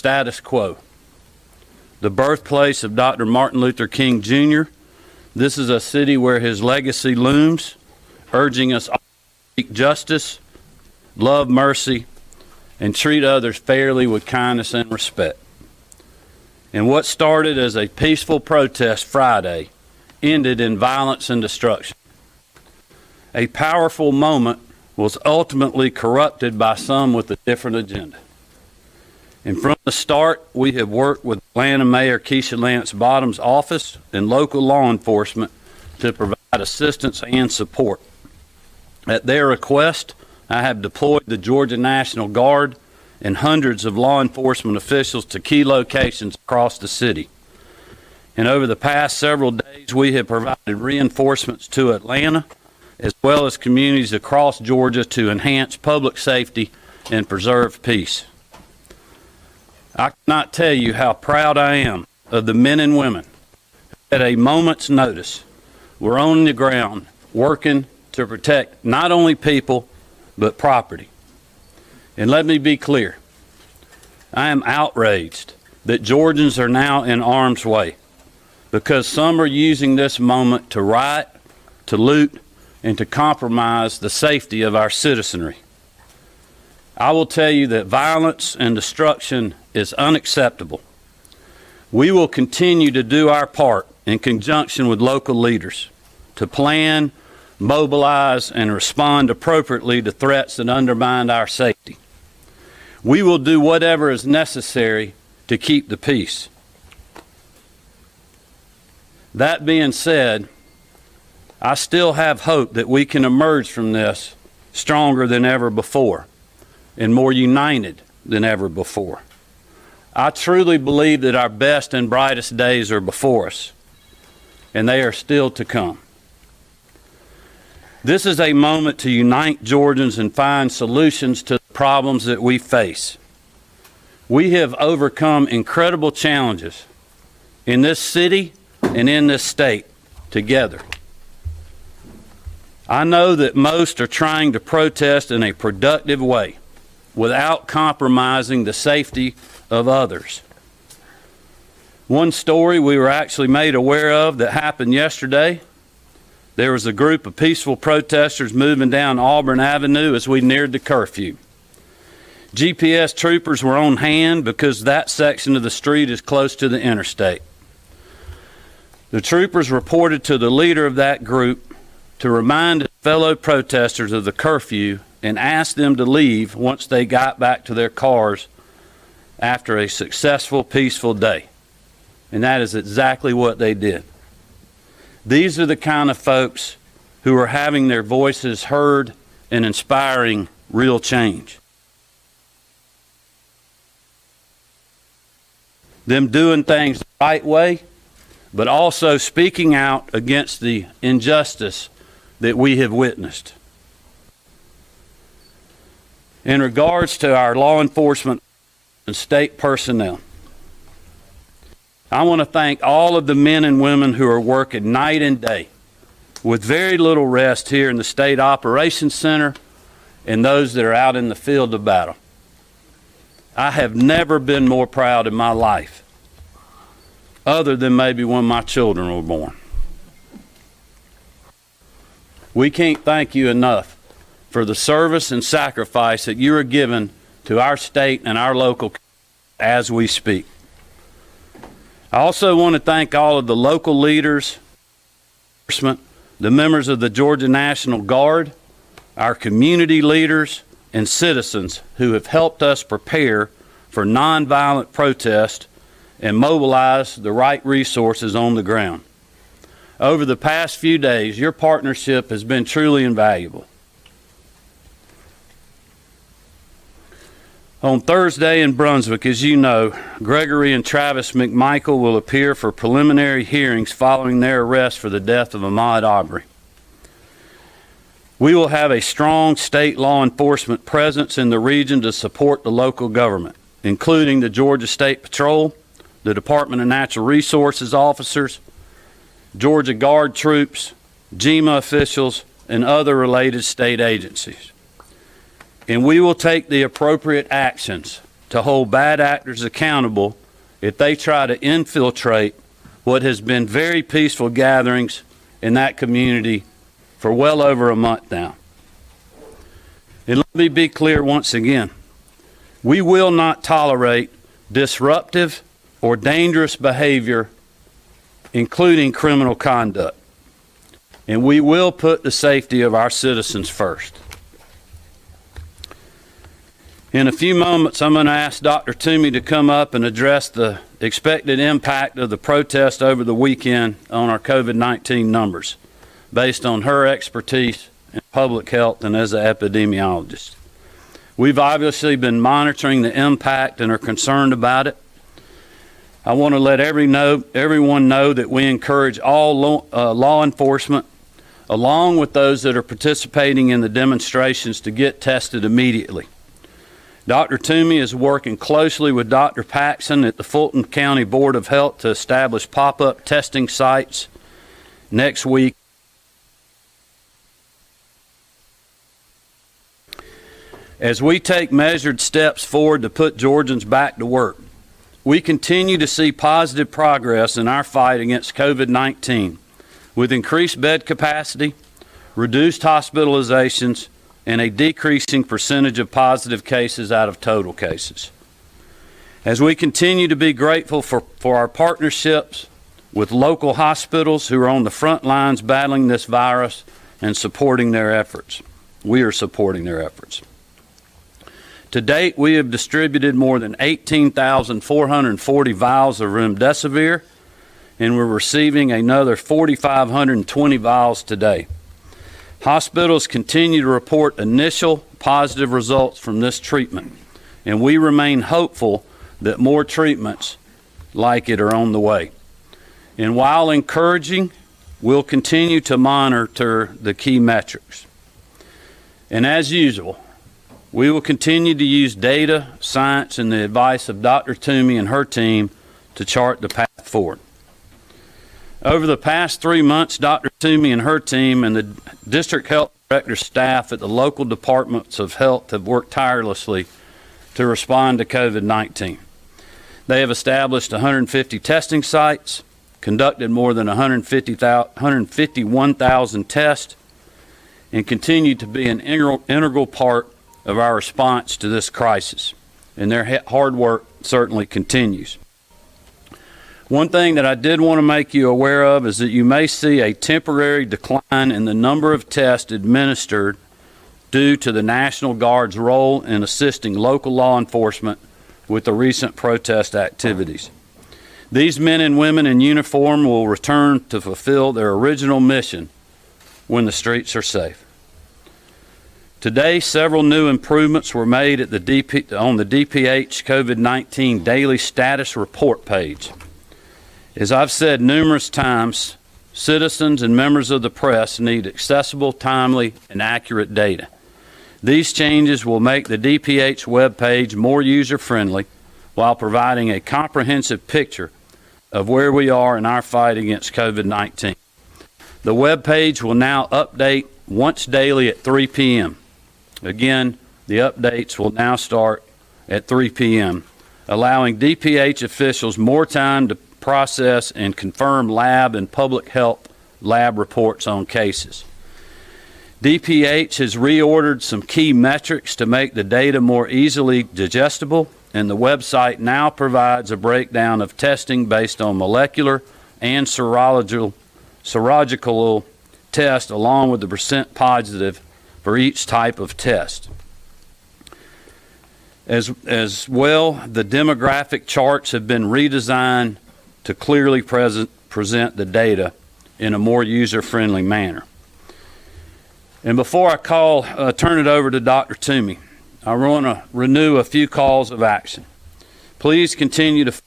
status quo. The birthplace of Dr. Martin Luther King Jr., this is a city where his legacy looms, urging us all to seek justice, love mercy, and treat others fairly with kindness and respect. And what started as a peaceful protest Friday ended in violence and destruction. A powerful moment was ultimately corrupted by some with a different agenda. And from the start, we have worked with Atlanta Mayor Keisha Lance Bottoms' office and local law enforcement to provide assistance and support. At their request, I have deployed the Georgia National Guard and hundreds of law enforcement officials to key locations across the city. And over the past several days, we have provided reinforcements to Atlanta, as well as communities across Georgia to enhance public safety and preserve peace. I cannot tell you how proud I am of the men and women who, at a moment's notice, were on the ground working to protect not only people, but property. And let me be clear, I am outraged that Georgians are now in harm's way because some are using this moment to riot, to loot, and to compromise the safety of our citizenry. I will tell you that violence and destruction is unacceptable. We will continue to do our part in conjunction with local leaders to plan, mobilize, and respond appropriately to threats that undermine our safety. We will do whatever is necessary to keep the peace. That being said, I still have hope that we can emerge from this stronger than ever before and more united than ever before. I truly believe that our best and brightest days are before us, and they are still to come. This is a moment to unite Georgians and find solutions to the problems that we face. We have overcome incredible challenges in this city and in this state together. I know that most are trying to protest in a productive way without compromising the safety of others. One story we were actually made aware of that happened yesterday. There was a group of peaceful protesters moving down Auburn Avenue as we neared the curfew. GPS troopers were on hand because that section of the street is close to the interstate. The troopers reported to the leader of that group to remind his fellow protesters of the curfew and asked them to leave once they got back to their cars after a successful, peaceful day. And that is exactly what they did. These are the kind of folks who are having their voices heard and inspiring real change. Them doing things the right way, but also speaking out against the injustice that we have witnessed. In regards to our law enforcement and state personnel, I want to thank all of the men and women who are working night and day with very little rest here in the State Operations Center and those that are out in the field of battle. I have never been more proud in my life, other than maybe when my children were born. We can't thank you enough for the service and sacrifice that you are giving to our state and our local as we speak. I also want to thank all of the local leaders, the members of the Georgia National Guard, our community leaders, and citizens who have helped us prepare for nonviolent protest and mobilize the right resources on the ground. Over the past few days, your partnership has been truly invaluable. On Thursday in Brunswick, as you know, Gregory and Travis McMichael will appear for preliminary hearings following their arrest for the death of Ahmaud Arbery. We will have a strong state law enforcement presence in the region to support the local government, including the Georgia State Patrol, the Department of Natural Resources officers, Georgia Guard troops, GEMA officials, and other related state agencies. And we will take the appropriate actions to hold bad actors accountable if they try to infiltrate what has been very peaceful gatherings in that community for well over a month now. And let me be clear once again, we will not tolerate disruptive or dangerous behavior, including criminal conduct. And we will put the safety of our citizens first. In a few moments, I'm going to ask Dr. Toomey to come up and address the expected impact of the protest over the weekend on our COVID-19 numbers, based on her expertise in public health and as an epidemiologist. We've obviously been monitoring the impact and are concerned about it. I want to let everyone know that we encourage all law enforcement, along with those that are participating in the demonstrations, to get tested immediately. Dr. Toomey is working closely with Dr. Paxson at the Fulton County Board of Health to establish pop-up testing sites next week. As we take measured steps forward to put Georgians back to work, we continue to see positive progress in our fight against COVID-19, with increased bed capacity, reduced hospitalizations, and a decreasing percentage of positive cases out of total cases. As we continue to be grateful for our partnerships with local hospitals who are on the front lines battling this virus and supporting their efforts, we are supporting their efforts. To date, we have distributed more than 18,440 vials of remdesivir, and we're receiving another 4,520 vials today. Hospitals continue to report initial positive results from this treatment, and we remain hopeful that more treatments like it are on the way. And while encouraging, we'll continue to monitor the key metrics. And as usual, we will continue to use data, science, and the advice of Dr. Toomey and her team to chart the path forward. Over the past 3 months, Dr. Toomey and her team and the district health director staff at the local departments of health have worked tirelessly to respond to COVID-19. They have established 150 testing sites, conducted more than 151,000 tests, and continue to be an integral part of our response to this crisis. And their hard work certainly continues. One thing that I did want to make you aware of is that you may see a temporary decline in the number of tests administered due to the National Guard's role in assisting local law enforcement with the recent protest activities. These men and women in uniform will return to fulfill their original mission when the streets are safe. Today, several new improvements were made at on the DPH COVID-19 Daily Status Report page. As I've said numerous times, citizens and members of the press need accessible, timely, and accurate data. These changes will make the DPH webpage more user-friendly while providing a comprehensive picture of where we are in our fight against COVID-19. The webpage will now update once daily at 3 p.m. Again, the updates will now start at 3 p.m., allowing DPH officials more time to process and confirm lab and public health lab reports on cases. DPH has reordered some key metrics to make the data more easily digestible, and the website now provides a breakdown of testing based on molecular and serological tests, along with the percent positive for each type of test. As well, the demographic charts have been redesigned to clearly present the data in a more user-friendly manner. And before I turn it over to Dr. Toomey, I want to renew a few calls of action. Please continue to follow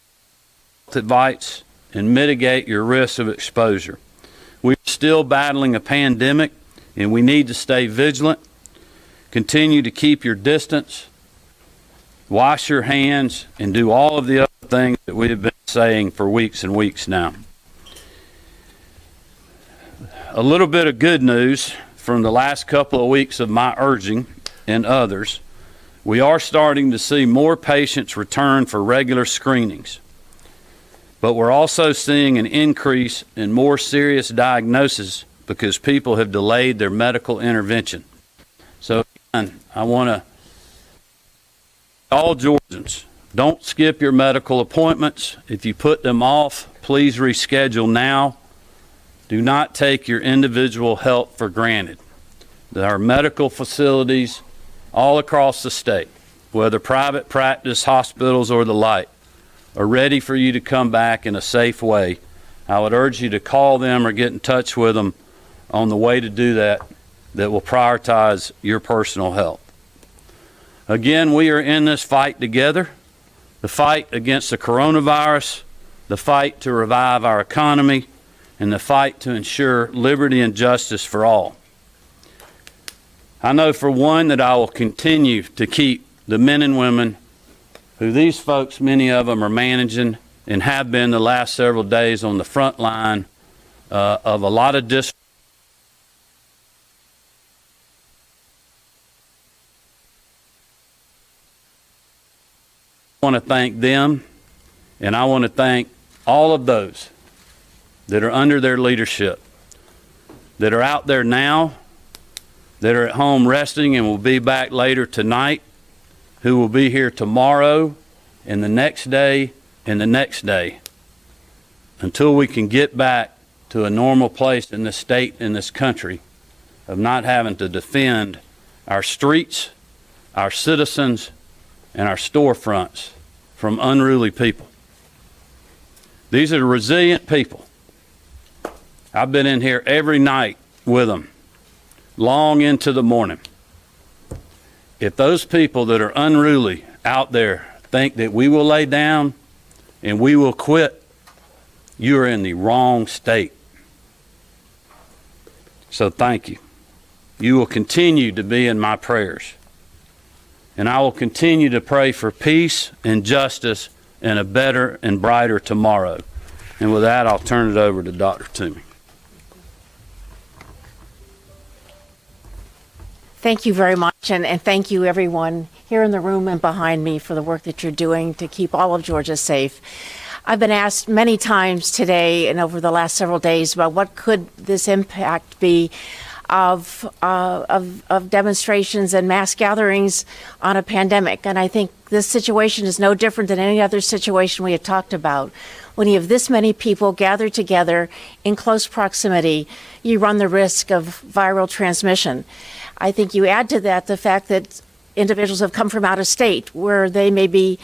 advice and mitigate your risk of exposure. We're still battling a pandemic, and we need to stay vigilant. Continue to keep your distance, wash your hands, and do all of the other things that we have been saying for weeks and weeks now. A little bit of good news from the last couple of weeks of my urging and others. We are starting to see more patients return for regular screenings, but we're also seeing an increase in more serious diagnoses because people have delayed their medical intervention. So again, I want to, all Georgians, don't skip your medical appointments. If you put them off, please reschedule now. Do not take your individual health for granted. There are medical facilities all across the state, whether private practice, hospitals, or the like, are ready for you to come back in a safe way. I would urge you to call them or get in touch with them on the way to do that will prioritize your personal health. Again, we are in this fight together, the fight against the coronavirus, the fight to revive our economy, and the fight to ensure liberty and justice for all. I know for one that I will continue to keep the men and women who these folks, many of them, are managing and have been the last several days on the front line of a lot of districts. I want to thank them, and I want to thank all of those that are under their leadership, that are out there now, that are at home resting and will be back later tonight, who will be here tomorrow and the next day and the next day, until we can get back to a normal place in this state, in this country, of not having to defend our streets, our citizens, and our storefronts from unruly people. These are resilient people. I've been in here every night with them, long into the morning. If those people that are unruly out there think that we will lay down and we will quit, you are in the wrong state. So thank you. You will continue to be in my prayers. And I will continue to pray for peace and justice and a better and brighter tomorrow. And with that, I'll turn it over to Dr. Toomey. Thank you very much, and thank you everyone here in the room and behind me for the work that you're doing to keep all of Georgia safe. I've been asked many times today and over the last several days about what could this impact be of demonstrations and mass gatherings on a pandemic. And I think this situation is no different than any other situation we have talked about. When you have this many people gathered together in close proximity, you run the risk of viral transmission. I think you add to that the fact that individuals have come from out of state where they may be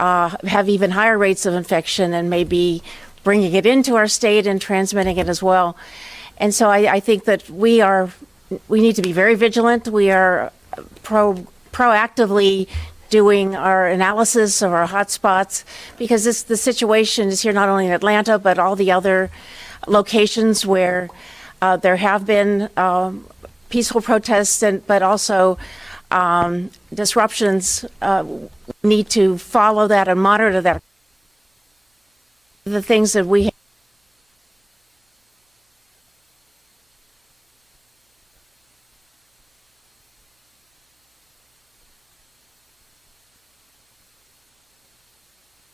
have even higher rates of infection and may be bringing it into our state and transmitting it as well. And so I think that we need to be very vigilant. We are proactively doing our analysis of our hotspots, because the situation is here not only in Atlanta, but all the other locations where there have been peaceful protests, but also disruptions. Need to follow that and monitor that. The things that we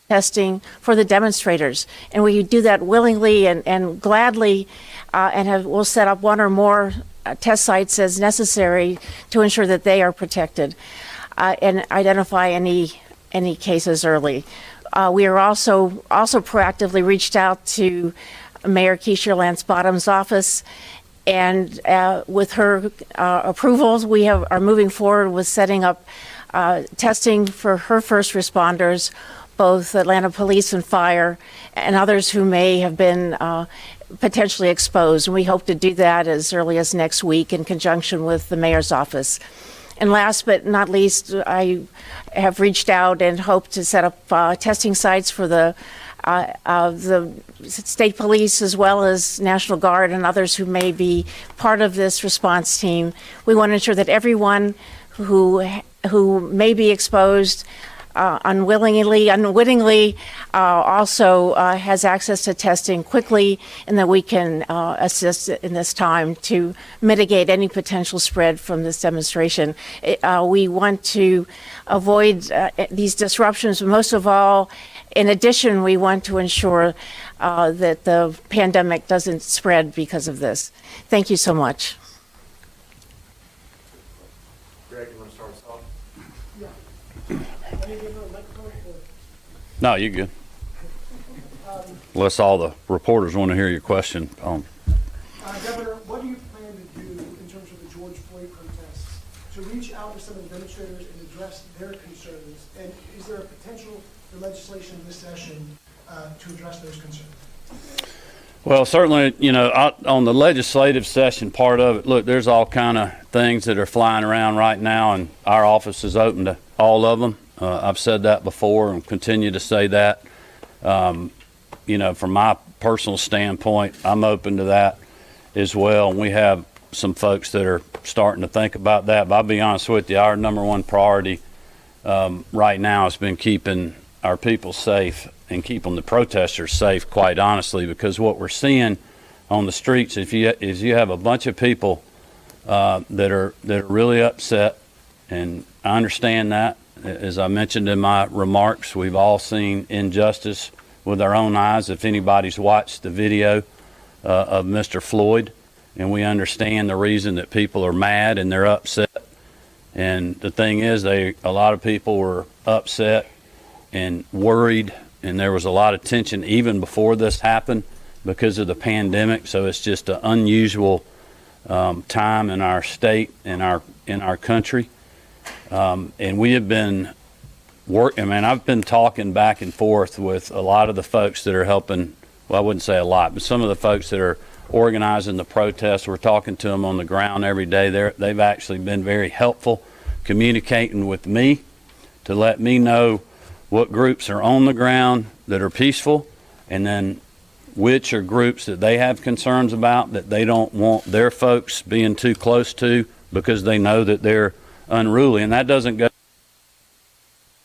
testing for the demonstrators, and we do that willingly and gladly, and we'll set up one or more test sites as necessary to ensure that they are protected and identify any cases early. We are also proactively reached out to Mayor Keisha Lance Bottom's office, and with her approvals, we are moving forward with setting up testing for her first responders, both Atlanta Police and Fire, and others who may have been potentially exposed. And we hope to do that as early as next week in conjunction with the mayor's office. And last but not least, I have reached out and hope to set up testing sites for the state police as well as National Guard and others who may be part of this response team. We want to ensure that everyone who may be exposed unwittingly also has access to testing quickly, and that we can assist in this time to mitigate any potential spread from this demonstration. We want to avoid these disruptions, but most of all, in addition, we want to ensure that the pandemic doesn't spread because of this. Thank you so much. Greg, you want to start us off? No, you're good. Unless all the reporters want to hear your question. Governor, what do you plan to do in terms of the George Floyd protests to reach out to some of the demonstrators and address their concerns? And is there a potential for legislation in this session to address those concerns? Well, certainly, on the legislative session part of it, look, there's all kind of things that are flying around right now, and our office is open to all of them. I've said that before and continue to say that. From my personal standpoint, I'm open to that as well. And we have some folks that are starting to think about that. But I'll be honest with you, our number one priority right now has been keeping our people safe and keeping the protesters safe, quite honestly, because what we're seeing on the streets, if you have a bunch of people that are really upset, and I understand that. As I mentioned in my remarks, we've all seen injustice with our own eyes. If anybody's watched the video of Mr. Floyd, and we understand the reason that people are mad and they're upset. And the thing is, a lot of people were upset and worried, and there was a lot of tension even before this happened because of the pandemic. So it's just an unusual time in our state, in our country. And we have been I've been talking back and forth with a lot of the folks that are helping. Well, I wouldn't say a lot, but some of the folks that are organizing the protests. We're talking to them on the ground every day. They've actually been very helpful communicating with me to let me know what groups are on the ground that are peaceful, and then which are groups that they have concerns about that they don't want their folks being too close to because they know that they're unruly. And that doesn't go to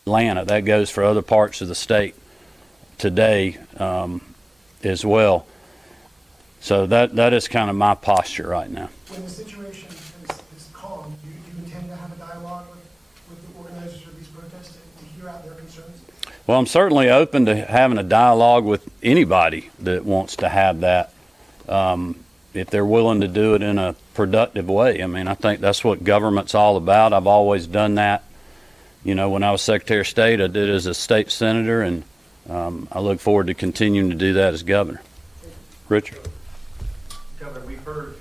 Atlanta. That goes for other parts of the state today as well. So that is kind of my posture right now. When the situation is calm, do you intend to have a dialogue with the organizers of these protests to hear out their concerns? Well, I'm certainly open to having a dialogue with anybody that wants to have that, if they're willing to do it in a productive way. I mean, I think that's what government's all about. I've always done that. When I was Secretary of State, I did it as a state senator, and I look forward to continuing to do that as governor. Richard? Governor, we've heard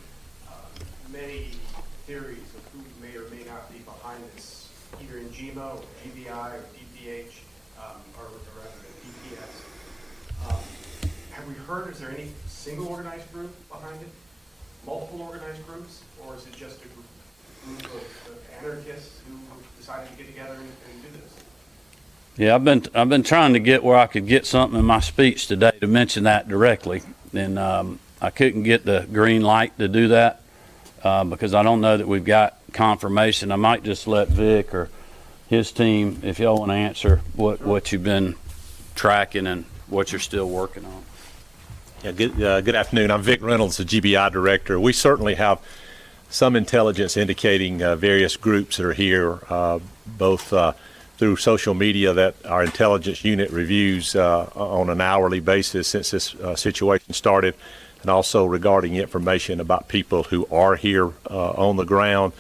many theories of who may or may not be behind this, either in GMO, or GBI, or DPH, or rather DPS. Have we heard, is there any single organized group behind it? Multiple organized groups? Or is it just a group of anarchists who decided to get together and do this? Yeah, I've been trying to get where I could get something in my speech today to mention that directly, and I couldn't get the green light to do that because I don't know that we've got confirmation. I might just let Vic or his team, if y'all want to answer what you've been tracking and what you're still working on. Yeah, good afternoon. I'm Vic Reynolds, the GBI director. We certainly have some intelligence indicating various groups that are here, both through social media that our intelligence unit reviews on an hourly basis since this situation started, and also regarding information about people who are here on the ground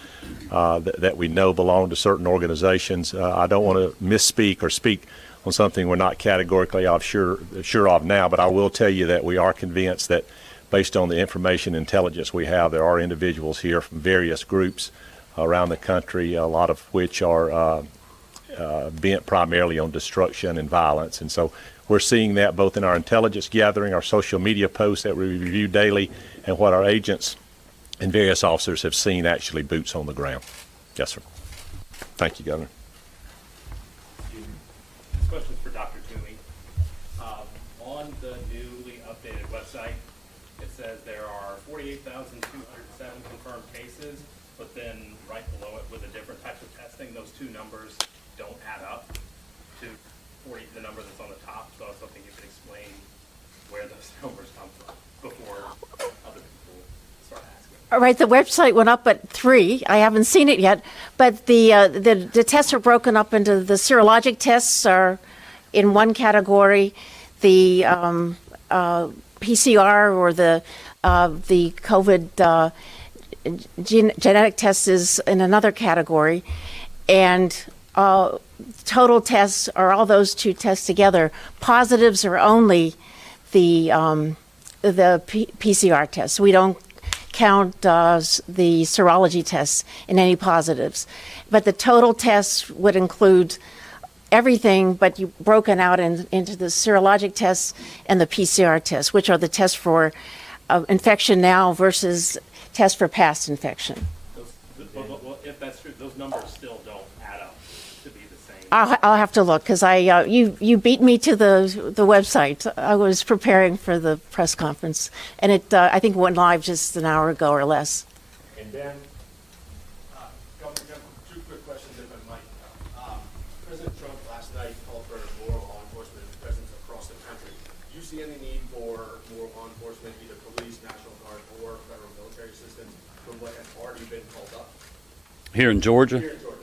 that we know belong to certain organizations. I don't want to misspeak or speak on something we're not categorically sure of now, but I will tell you that we are convinced that based on the information intelligence we have, there are individuals here from various groups around the country, a lot of which are bent primarily on destruction and violence. And so we're seeing that both in our intelligence gathering, our social media posts that we review daily, and what our agents and various officers have seen actually boots on the ground. Yes, sir. Thank you, Governor. This question is for Dr. Toomey. On the newly updated website, it says there are 48,207 confirmed cases, but then right below it with the different types of testing, those two numbers don't add up. to 40, the number that's on the top, so I was hoping you could explain where those numbers come from before other people start asking. All right, the website went up at 3. I haven't seen it yet, but the tests are broken up into the serologic tests are in one category, the PCR or the COVID genetic test is in another category, and total tests are all those two tests together. Positives are only the PCR tests. We don't count the serology tests in any positives, but the total tests would include everything, but you broken out into the serologic tests and the PCR tests, which are the tests for infection now versus tests for past infection. Well, if that's true, those numbers still don't add up to be the same. I'll have to look because you beat me to the website. I was preparing for the press conference, and it I think went live just an hour ago or less. And then, Governor Kemp, 2 quick questions if I might. President Trump last night called for more law enforcement presence across the country. Do you see any need for more law enforcement, either police, National Guard, or federal military assistance from what has already been called up? Here in Georgia? Here in Georgia.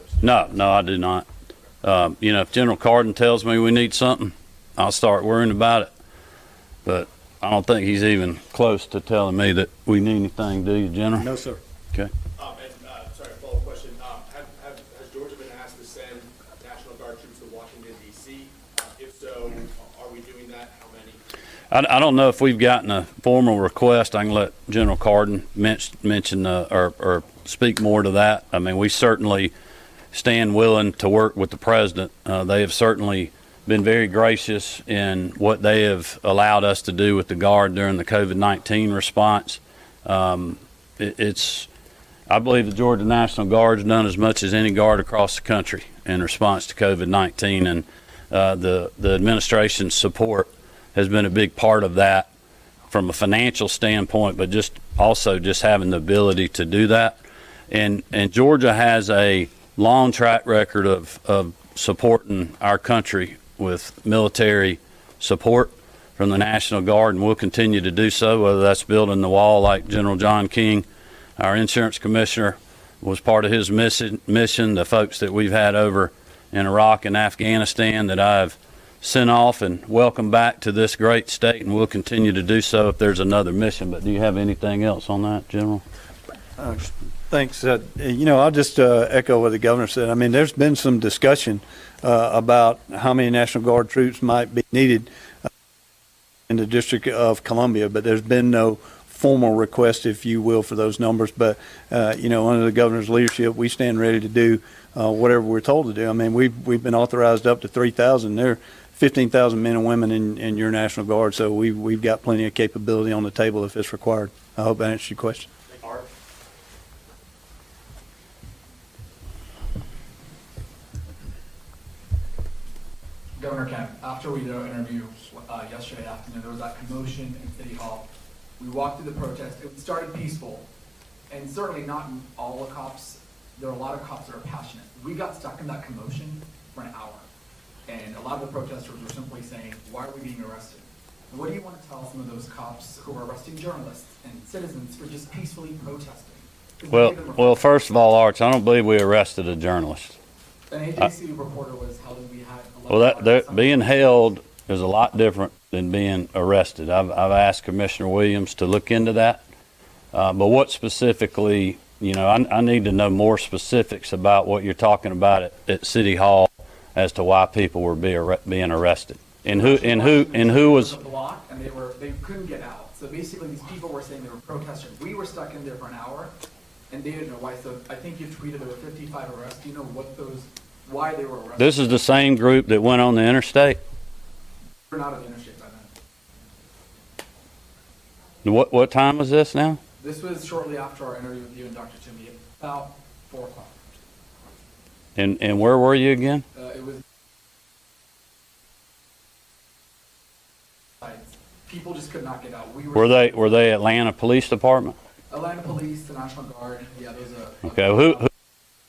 No, I do not. If General Cardin tells me we need something, I'll start worrying about it. But I don't think he's even close to telling me that we need anything, do you, General? No, sir. Okay. Sorry, follow-up question. Has Georgia been asked to send National Guard troops to Washington, D.C.? If so, are we doing that? How many? I don't know if we've gotten a formal request. I can let General Cardin mention or speak more to that. I mean, we certainly stand willing to work with the president. They have certainly been very gracious in what they have allowed us to do with the Guard during the COVID-19 response. I believe the Georgia National Guard's done as much as any guard across the country in response to COVID-19, and the administration's support has been a big part of that from a financial standpoint, but just also just having the ability to do that. And Georgia has a long track record of supporting our country with military support from the National Guard, and we'll continue to do so, whether that's building the wall like General John King, our insurance commissioner, was part of his mission, the folks that we've had over in Iraq and Afghanistan that I've sent off and welcomed back to this great state, and we'll continue to do so if there's another mission. But do you have anything else on that, General? Thanks. I'll just echo what the governor said. I mean, there's been some discussion about how many National Guard troops might be needed in the District of Columbia, but there's been no formal request, if you will, for those numbers. But, under the governor's leadership, we stand ready to do whatever we're told to do. I mean, we've been authorized up to 3,000. There are 15,000 men and women in your National Guard, so we've got plenty of capability on the table if it's required. I hope that answers your question. Governor Kemp, after we did our interview yesterday afternoon, there was that commotion in City Hall. We walked through the protest. It started peaceful, and certainly not all the cops. There are a lot of cops that are passionate. We got stuck in that commotion for an hour, and a lot of the protesters were simply saying, why are we being arrested? And what do you want to tell some of those cops who are arresting journalists and citizens for just peacefully protesting? Well, first of all, Arch, I don't believe we arrested a journalist. An AJC reporter was held, and we had 11 Well, being held is a lot different than being arrested. I've asked Commissioner Williams to look into that. But what specifically, I need to know more specifics about what you're talking about at City Hall as to why people were being arrested. And who was block, and they couldn't get out. So basically these people were saying they were protesters. We were stuck in there for an hour, and they didn't know why. So I think you tweeted there were 55 arrests. Do you know why they were arrested? This is the same group that went on the interstate? We're not on the interstate by then. What time was this now? This was shortly after our interview with you and Dr. Toomey, about 4 o'clock. And where were you again? It was people just could not get out. Were they Atlanta Police Department? Atlanta Police, the National Guard. Yeah, those are. Okay, who in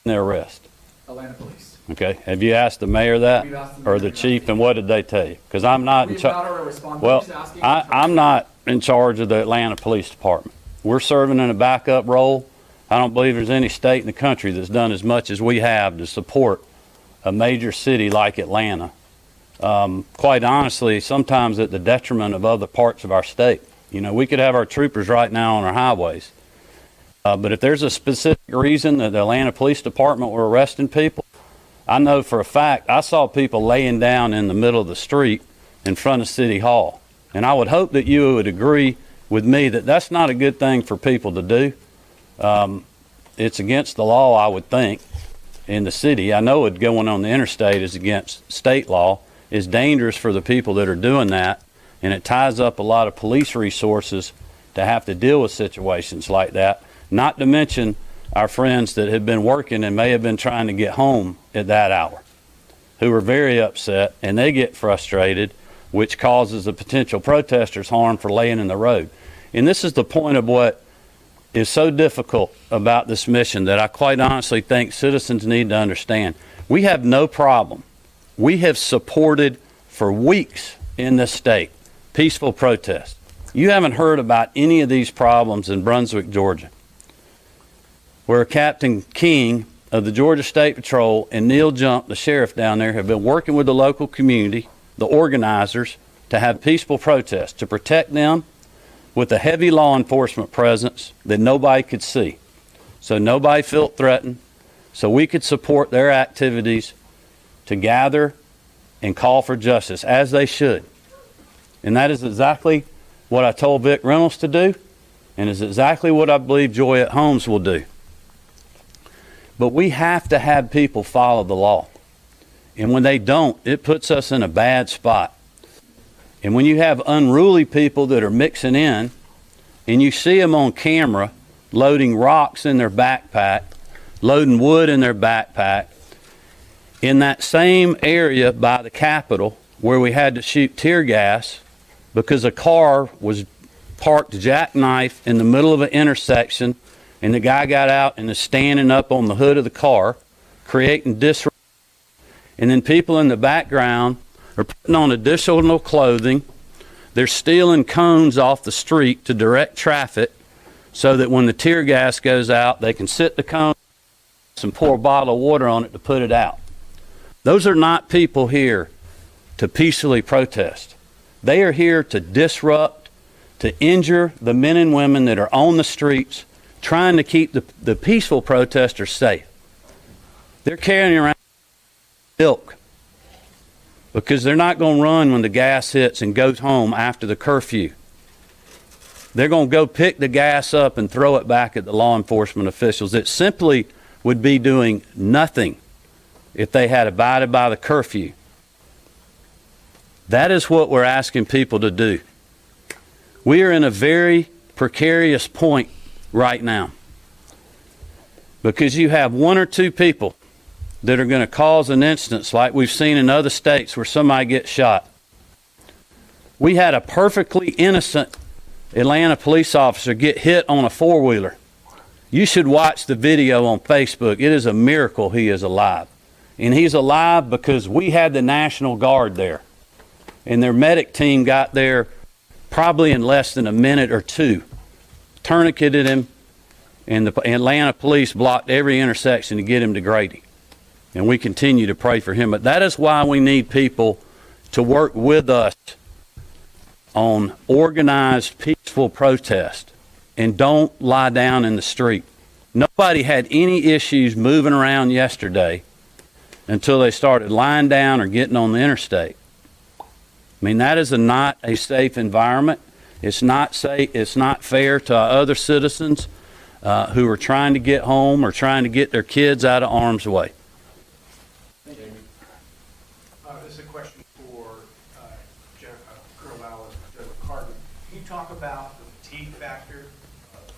the arrest? Atlanta Police. Okay, have you asked the mayor that, We've asked the or mayor the that. chief, and what did they tell you? Because I'm not in We've charge. not already responded. Well, We're just asking- I'm not in charge of the Atlanta Police Department. We're serving in a backup role. I don't believe there's any state in the country that's done as much as we have to support a major city like Atlanta. Quite honestly, sometimes at the detriment of other parts of our state. You know, we could have our troopers right now on our highways. But if there's a specific reason that the Atlanta Police Department were arresting people, I know for a fact I saw people laying down in the middle of the street in front of City Hall. And I would hope that you would agree with me that that's not a good thing for people to do. It's against the law, I would think, in the city. I know it going on the interstate is against state law. It's dangerous for the people that are doing that, and it ties up a lot of police resources to have to deal with situations like that, not to mention our friends that have been working and may have been trying to get home at that hour, who are very upset, and they get frustrated, which causes the potential protesters harm for laying in the road. And this is the point of what is so difficult about this mission that I quite honestly think citizens need to understand. We have no problem. We have supported for weeks in this state peaceful protest. You haven't heard about any of these problems in Brunswick, Georgia, where Captain King of the Georgia State Patrol and Neil Jump, the sheriff down there, have been working with the local community, the organizers, to have peaceful protests, to protect them with a heavy law enforcement presence that nobody could see. So nobody felt threatened, so we could support their activities to gather and call for justice, as they should. And that is exactly what I told Vic Reynolds to do, and is exactly what I believe Joy at Homes will do. But we have to have people follow the law. And when they don't, it puts us in a bad spot. And when you have unruly people that are mixing in, and you see them on camera loading rocks in their backpack, loading wood in their backpack, in that same area by the Capitol where we had to shoot tear gas because a car was parked jackknife in the middle of an intersection, and the guy got out and is standing up on the hood of the car, creating disruption. And then people in the background are putting on additional clothing. They're stealing cones off the street to direct traffic so that when the tear gas goes out, they can sit the cone and pour a bottle of water on it to put it out. Those are not people here to peacefully protest. They are here to disrupt, to injure the men and women that are on the streets trying to keep the peaceful protesters safe. They're carrying around milk because they're not going to run when the gas hits and goes home after the curfew. They're going to go pick the gas up and throw it back at the law enforcement officials that simply would be doing nothing if they had abided by the curfew. That is what we're asking people to do. We are in a very precarious point right now because you have one or two people that are going to cause an instance like we've seen in other states where somebody gets shot. We had a perfectly innocent Atlanta police officer get hit on a four-wheeler. You should watch the video on Facebook. It is a miracle he is alive. And he's alive because we had the National Guard there. And their medic team got there probably in less than a minute or two, tourniqueted him, and the Atlanta police blocked every intersection to get him to Grady. And we continue to pray for him. But that is why we need people to work with us on organized, peaceful protest. And don't lie down in the street. Nobody had any issues moving around yesterday until they started lying down or getting on the interstate. I mean, that is not a safe environment. It's not safe. It's not fair to our other citizens who are trying to get home or trying to get their kids out of harm's way. This is a question for Colonel Bauer, General Carter. Can you talk about the fatigue factor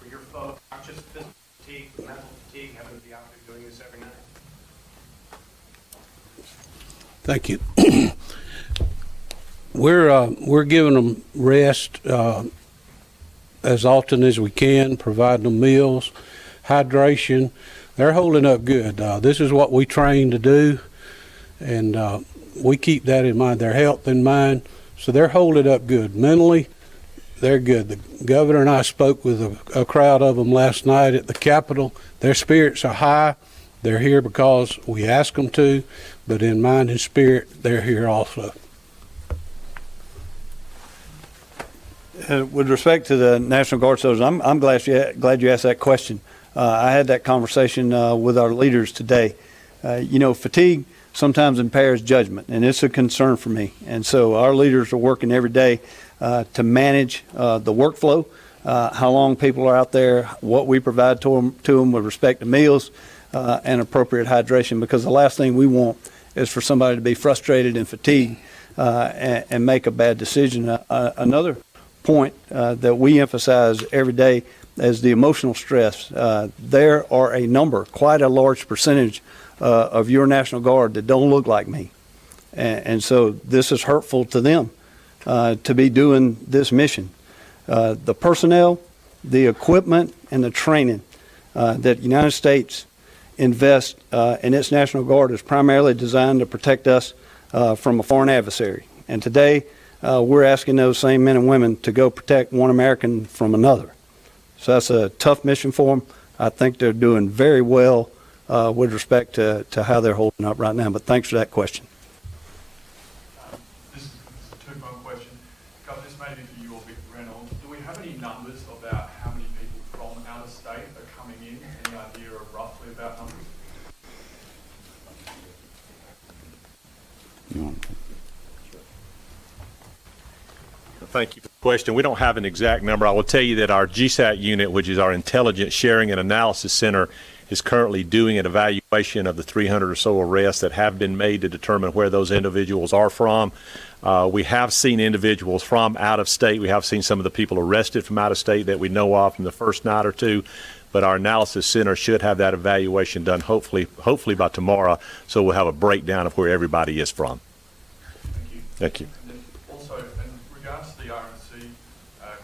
for your folks, not just physical fatigue, but mental fatigue, having to be out there doing this every night? Thank you. We're giving them rest as often as we can, providing them meals, hydration. They're holding up good. This is what we train to do. And we keep that in mind, their health in mind. So they're holding up good. Mentally, they're good. The governor and I spoke with a crowd of them last night at the Capitol. Their spirits are high. They're here because we asked them to, but in mind and spirit, they're here also. With respect to the National Guard soldiers, I'm glad you asked that question. I had that conversation with our leaders today. Fatigue sometimes impairs judgment, and it's a concern for me. And so our leaders are working every day to manage the workflow, how long people are out there, what we provide to them with respect to meals and appropriate hydration, because the last thing we want is for somebody to be frustrated and fatigued and make a bad decision. Another point that we emphasize every day is the emotional stress. There are a number, quite a large percentage of your National Guard that don't look like me. And so this is hurtful to them to be doing this mission. The personnel, the equipment, and the training that the United States invests in its National Guard is primarily designed to protect us from a foreign adversary. And today, we're asking those same men and women to go protect one American from another. So that's a tough mission for them. I think they're doing very well with respect to how they're holding up right now. But thanks for that question. This is a two-part question. Governor, this may be for you or Vic Reynolds. Do we have any numbers about how many people from out of state are coming in? Any idea of roughly about numbers? Thank you for the question. We don't have an exact number. I will tell you that our GSAT unit, which is our Intelligence Sharing and Analysis Center, is currently doing an evaluation of the 300 or so arrests that have been made to determine where those individuals are from. We have seen individuals from out of state. We have seen some of the people arrested from out of state that we know of from the first night or two. But our analysis center should have that evaluation done hopefully by tomorrow, so we'll have a breakdown of where everybody is from. Thank you. Thank you. And then also, in regards to the RNC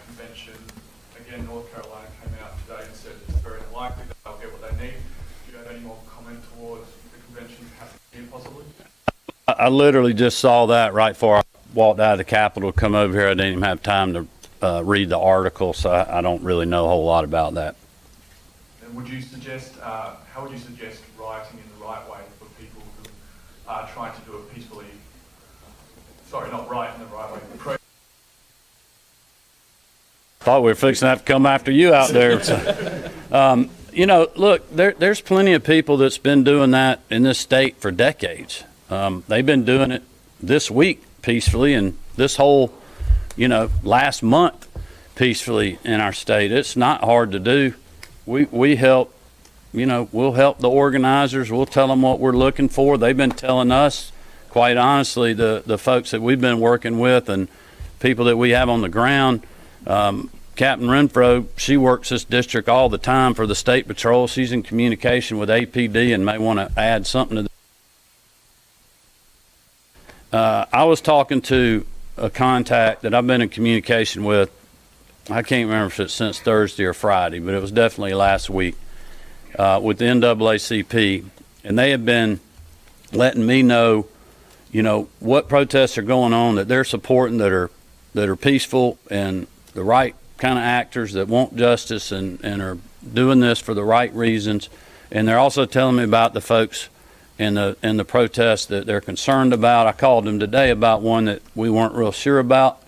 convention, again, North Carolina came out today and said it's very unlikely that they'll get what they need. Do you have any more comment towards the convention happening here possibly? I literally just saw that right before I walked out of the Capitol to come over here. I didn't even have time to read the article, so I don't really know a whole lot about that. And would you suggest, how would you suggest writing in the right way for people who are trying to do it peacefully? Sorry, not write in the right way. Thought we were fixing to have to come after you out there. Look, there's plenty of people that's been doing that in this state for decades. They've been doing it this week peacefully, and this whole, last month peacefully in our state. It's not hard to do. We help, we'll help the organizers. We'll tell them what we're looking for. They've been telling us, quite honestly, the folks that we've been working with and people that we have on the ground. Captain Renfro, she works this district all the time for the State Patrol. She's in communication with APD and may want to add something to that. I was talking to a contact that I've been in communication with. I can't remember if it's since Thursday or Friday, but it was definitely last week with the NAACP, and they have been letting me know, what protests are going on that they're supporting that are peaceful and the right kind of actors that want justice and are doing this for the right reasons. And they're also telling me about the folks in the protests that they're concerned about. I called them today about one that we weren't real sure about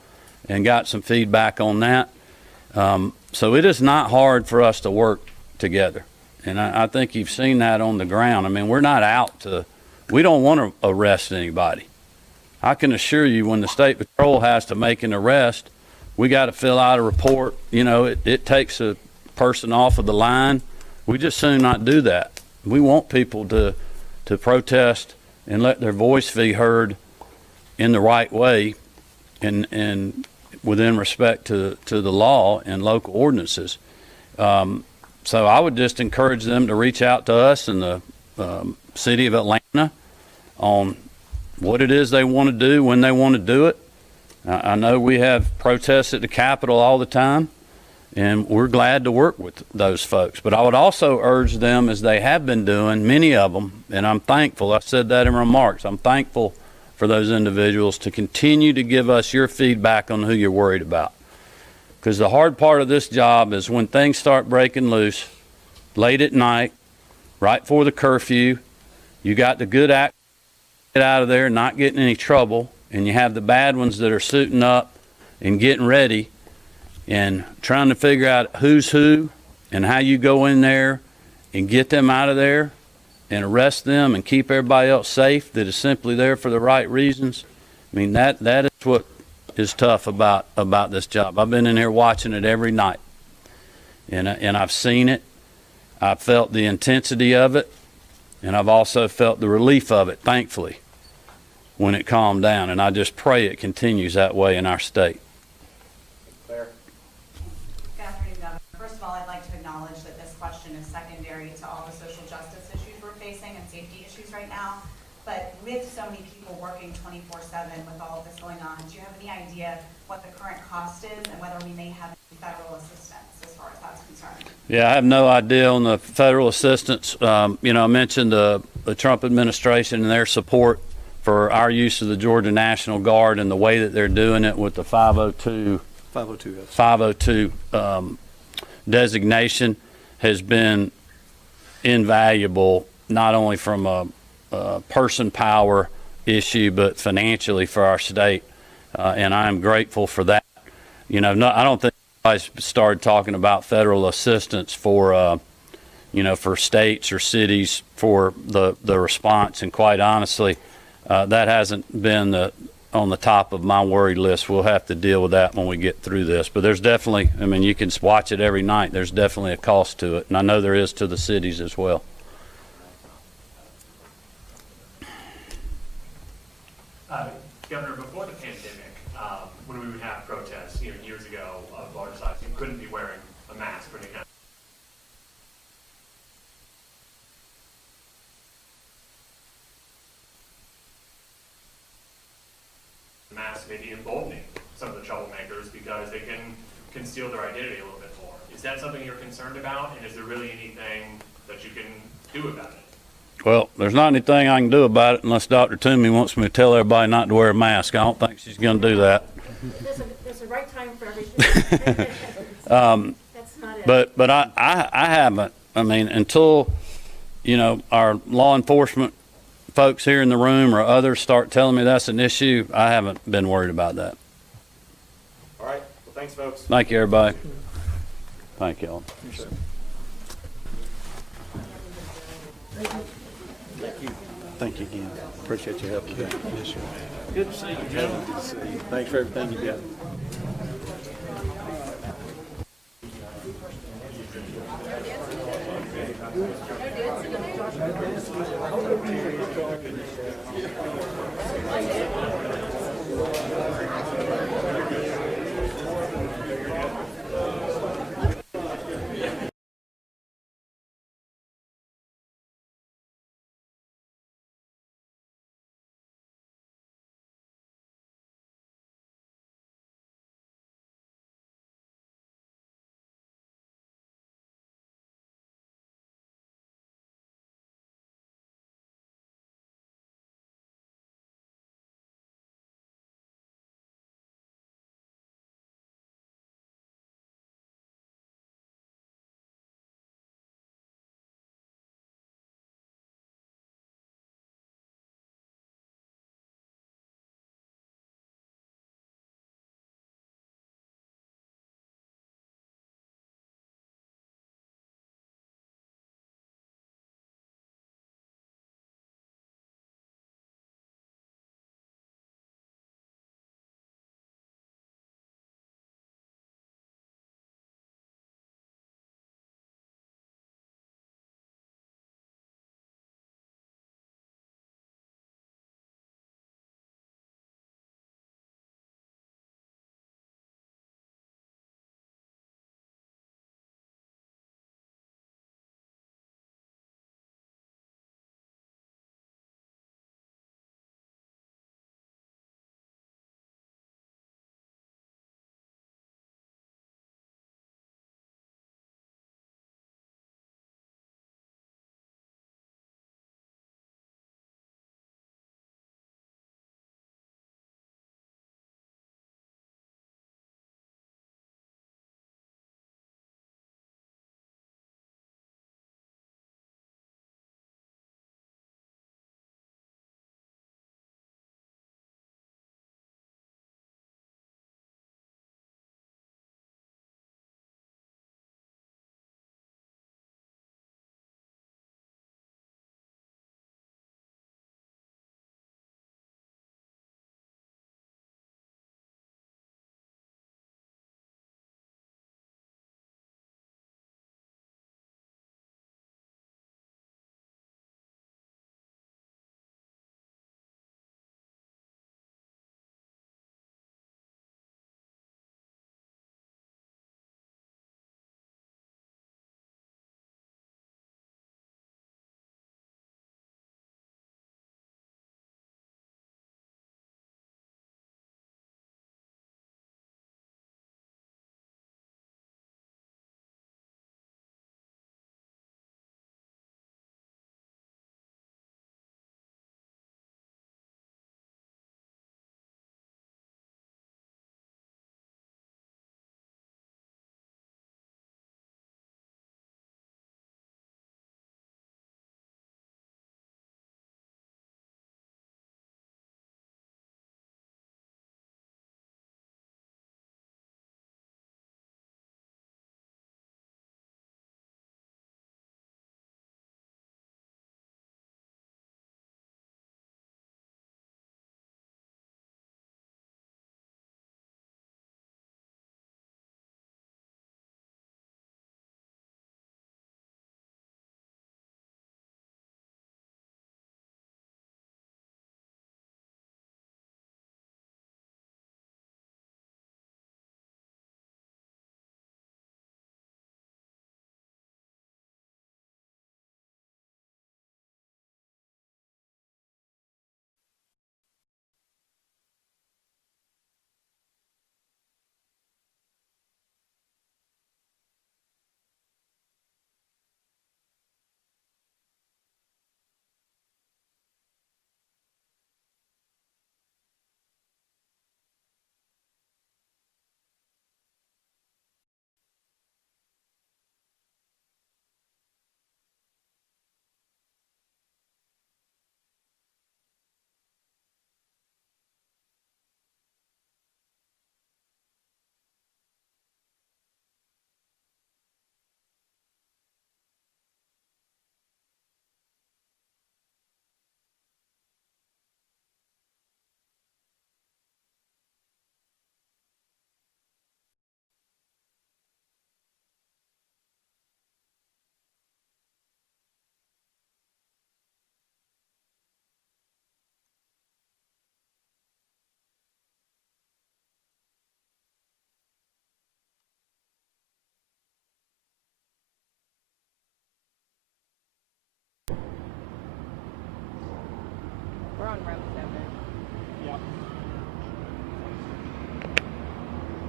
and got some feedback on that. So it is not hard for us to work together. And I think you've seen that on the ground. I mean, we're not out we don't want to arrest anybody. I can assure you when the State Patrol has to make an arrest, we got to fill out a report. It takes a person off of the line. We just soon not do that. We want people to protest and let their voice be heard in the right way and within respect to the law and local ordinances. So I would just encourage them to reach out to us in the city of Atlanta on what it is they want to do, when they want to do it. I know we have protests at the Capitol all the time, And we're glad to work with those folks. But I would also urge them, as they have been doing, many of them, and I'm thankful, I said that in remarks, I'm thankful for those individuals to continue to give us your feedback on who you're worried about. Because the hard part of this job is when things start breaking loose, late at night, right before the curfew, you got the good act, get out of there, not getting any trouble, and you have the bad ones that are suiting up and getting ready and trying to figure out who's who and how you go in there and get them out of there and arrest them and keep everybody else safe that is simply there for the right reasons. I mean, that is what is tough about this job. I've been in here watching it every night, and I've seen it. I've felt the intensity of it, and I've also felt the relief of it, thankfully, when it calmed down. And I just pray it continues that way in our state. Claire? Good afternoon, Governor. First of all, I'd like to acknowledge that this question is secondary to all the social justice issues we're facing and safety issues right now. But with so many people working 24/7 with all of this going on, do you have any idea what the current cost is and whether we may have any federal assistance as far as that's concerned? Yeah, I have no idea on the federal assistance. I mentioned the Trump administration and their support for our use of the Georgia National Guard and the way that they're doing it with the 502 designation has been invaluable, not only from a person power issue, but financially for our state. And I'm grateful for that. I don't think I started talking about federal assistance for states or cities for the response. And quite honestly, that hasn't been on the top of my worry list. We'll have to deal with that when we get through this. But there's definitely, you can watch it every night. There's definitely a cost to it. And I know there is to the cities as well. Governor, before the pandemic, when we would have protests, years ago of large size, you couldn't be wearing a mask for any kind of mask, maybe emboldening some of the troublemakers because they can conceal their identity a little bit more. Is that something you're concerned about, and is there really anything that you can do about it? Well, there's not anything I can do about it unless Dr. Toomey wants me to tell everybody not to wear a mask. I don't think she's going to do that. There's a right time for everything. That's not it. But I haven't. Until, our law enforcement folks here in the room or others start telling me that's an issue, I haven't been worried about that. All right. Well, thanks, folks. Thank you, everybody. Thank you all. Thank you again. Appreciate your help today. Yes, sir. Good to see you, Joe. Good to see you. Thanks for everything you got.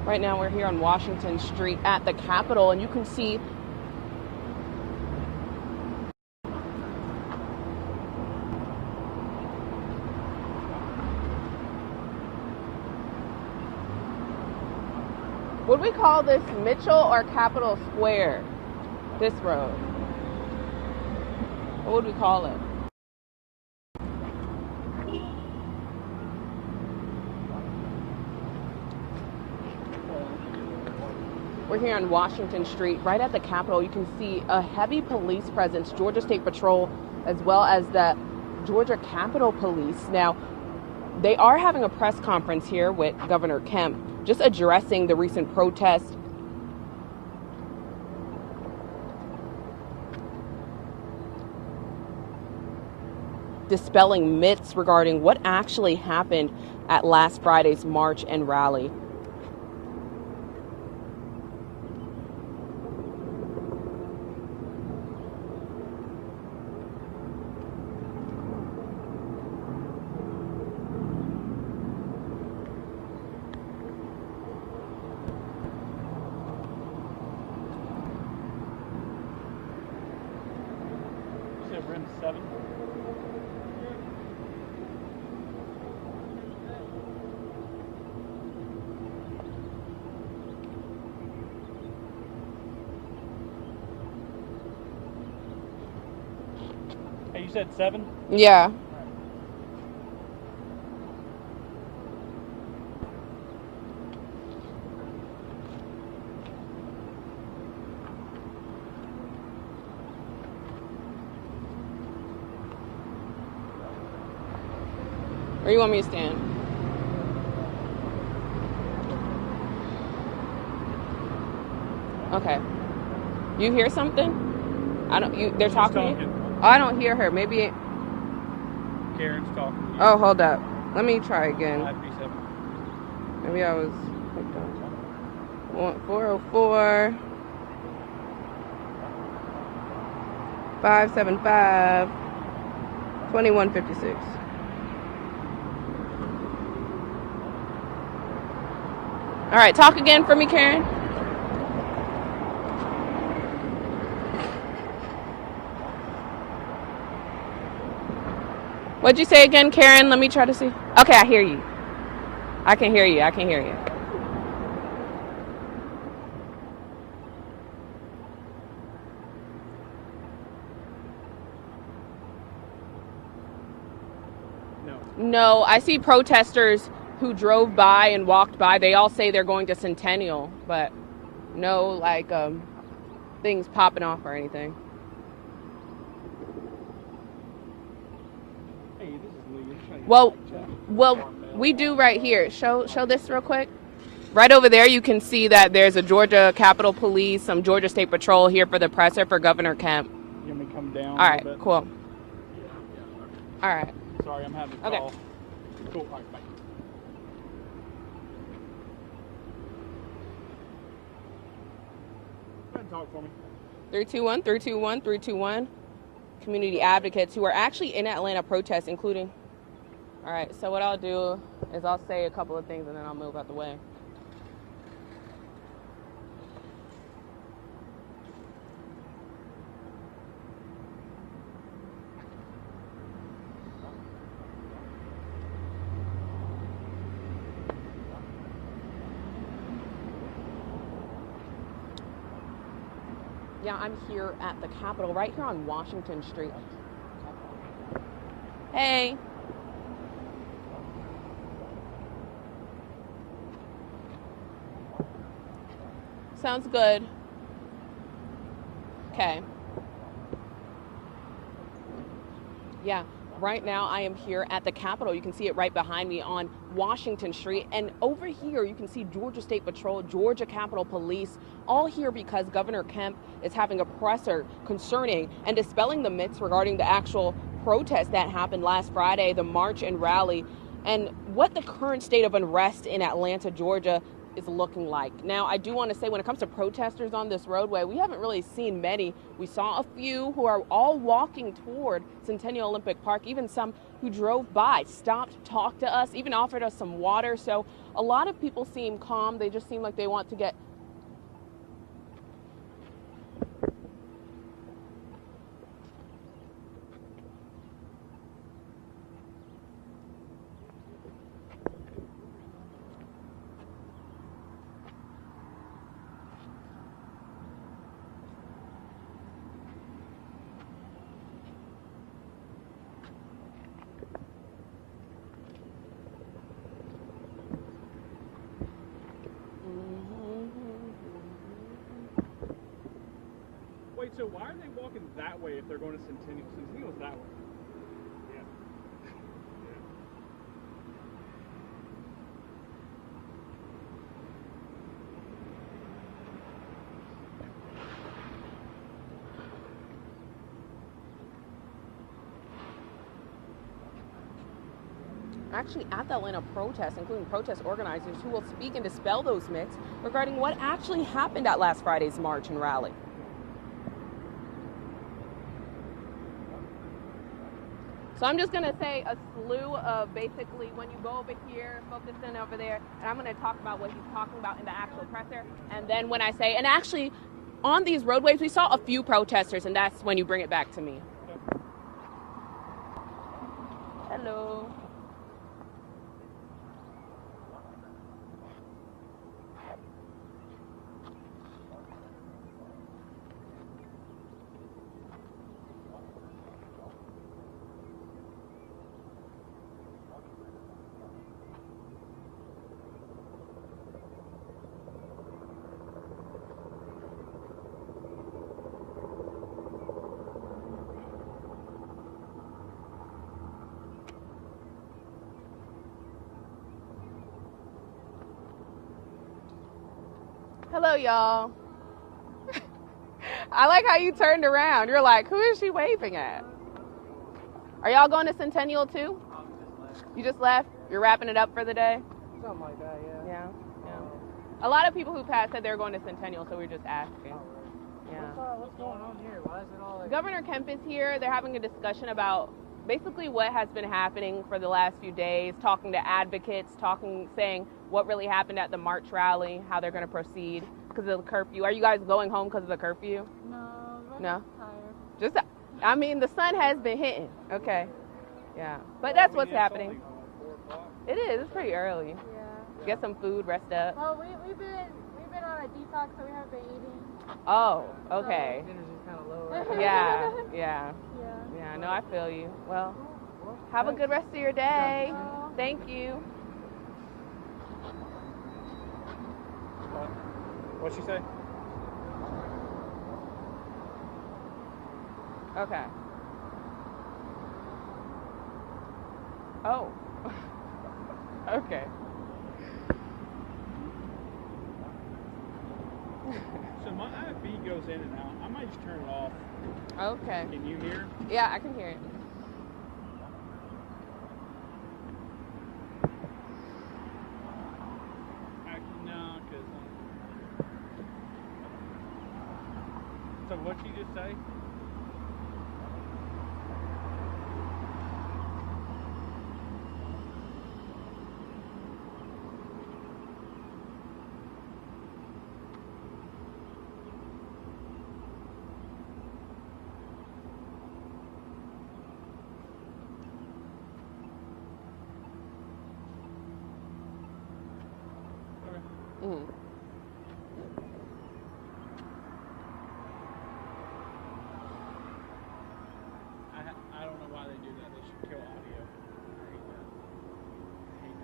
Right now we're here on Washington Street at the Capitol, and you can see would we call this Mitchell or Capitol Square? This road. What would we call it? We're here on Washington Street, right at the Capitol. You can see a heavy police presence, Georgia State Patrol, as well as the Georgia Capitol Police. Now, they are having a press conference here with Governor Kemp, just addressing the recent protest. Dispelling myths regarding what actually happened at last Friday's march and rally. Rim 7. Hey, you said 7? Yeah. Or you want me to stand? Okay. You hear something? I don't. They're talking. Oh, I don't hear her. Maybe. Karen's talking. Oh, hold up. Let me try again. Maybe I was hooked on. 404 575 2156. All right, talk again for me, Karen. What'd you say again, Karen? Let me try to see. Okay, I hear you. I can hear you. I can hear you. No, I see protesters who drove by and walked by. They all say they're going to Centennial, but no, like, things popping off or anything. Well, we do right here. Show this real quick. Right over there, you can see that there's a Georgia Capitol Police, some Georgia State Patrol here for the presser for Governor Kemp. You want me to come down? All right, cool. All right. Sorry, I'm having a call. Okay. Cool. All right, bye. Go ahead and talk for me. 321-321-321. Community advocates who are actually in Atlanta protests, including. All right, so what I'll do is I'll say a couple of things and then I'll move out the way. Yeah, I'm here at the Capitol, right here on Washington Street. Hey. Sounds good. Okay. Yeah, right now I am here at the Capitol. You can see it right behind me on Washington Street. And over here you can see Georgia State Patrol, Georgia Capitol Police, all here because Governor Kemp is having a presser concerning and dispelling the myths regarding the actual protest that happened last Friday, the march and rally, and what the current state of unrest in Atlanta, Georgia is looking like. Now, I do want to say when it comes to protesters on this roadway, we haven't really seen many. We saw a few who are all walking toward Centennial Olympic Park, even some who drove by, stopped, talked to us, even offered us some water. So A lot of people seem calm. They just seem like they want to get Wait, so why are they walking that way if they're going to Centennial? Centennial's that way. Yeah. actually at the Atlanta protest, including protest organizers who will speak and dispel those myths regarding what actually happened at last Friday's march and rally. So I'm just going to say a slew of basically when you go over here, focus in over there, and I'm going to talk about what he's talking about in the actual presser. And then when I say, and actually on these roadways, we saw a few protesters, and that's when you bring it back to me. Hello. Hello, y'all. I like how you turned around. You're like, who is she waving at? Are y'all going to Centennial too? You just left? You're wrapping it up for the day? Something like that, yeah. Yeah. A lot of people who passed said they were going to Centennial, so we were just asking. Yeah. What's going on here? Why is it all like... Governor Kemp is here. They're having a discussion about basically what has been happening for the last few days, talking to advocates, saying what really happened at the March rally, how they're going to proceed because of the curfew. Are you guys going home because of the curfew? No. Just, I mean, the sun has been hitting. Okay. Yeah. But that's what's happening. It is. It's pretty early. Yeah. Get some food, rest up. Well, we've been on a detox, so we haven't been eating. Oh, okay. So energy's kind of low. Yeah. Yeah. No, I feel you. Well, have a good rest of your day. Thank you. What'd she say? Okay. Oh. Okay. So my feed goes in and out. I might just turn it off. Okay. Can you hear? Yeah, I can hear it. Actually, no, because... So what'd you just say? Mm-hmm. I don't know why they do that. They should kill audio. I hate that. I hate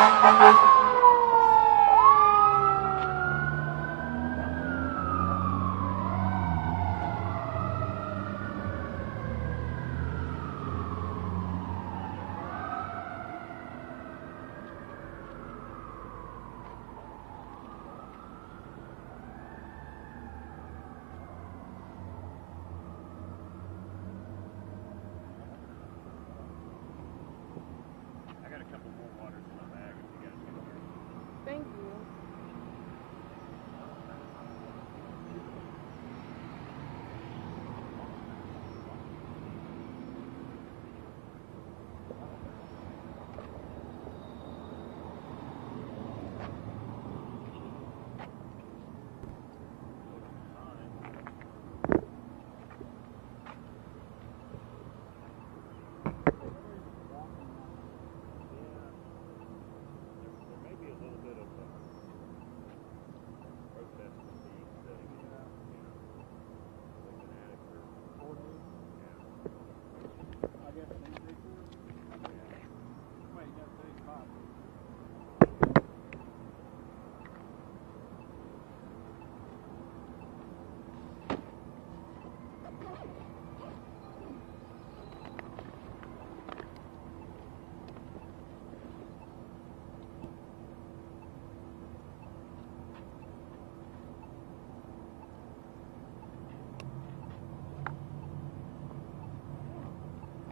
that. Thank you.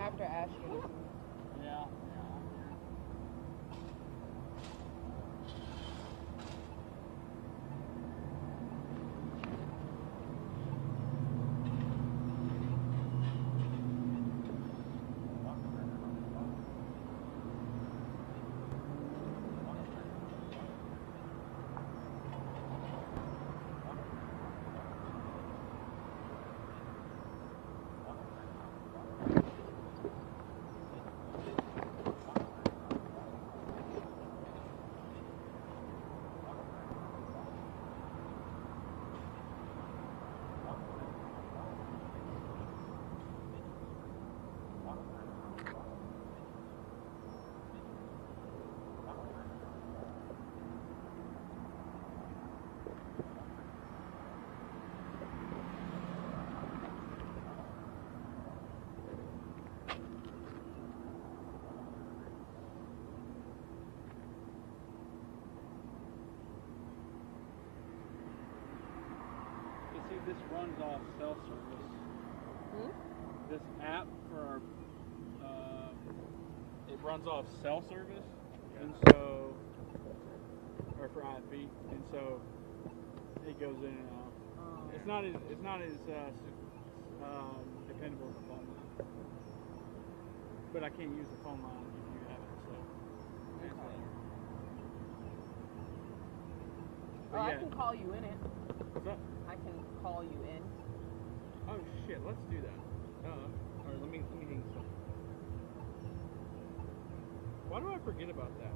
After Ashton. Yeah. See, this runs off cell service. This app for our, it runs off cell service, and so, or for IP, and so it goes in and out. It's not as dependable as a phone line, but I can't use the phone line if you have it. So. Oh, I can call you in it. What's up? I can call you in. Oh shit, let's do that. Alright, let me hang this up. Why do I forget about that?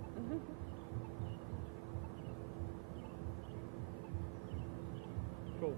Cool.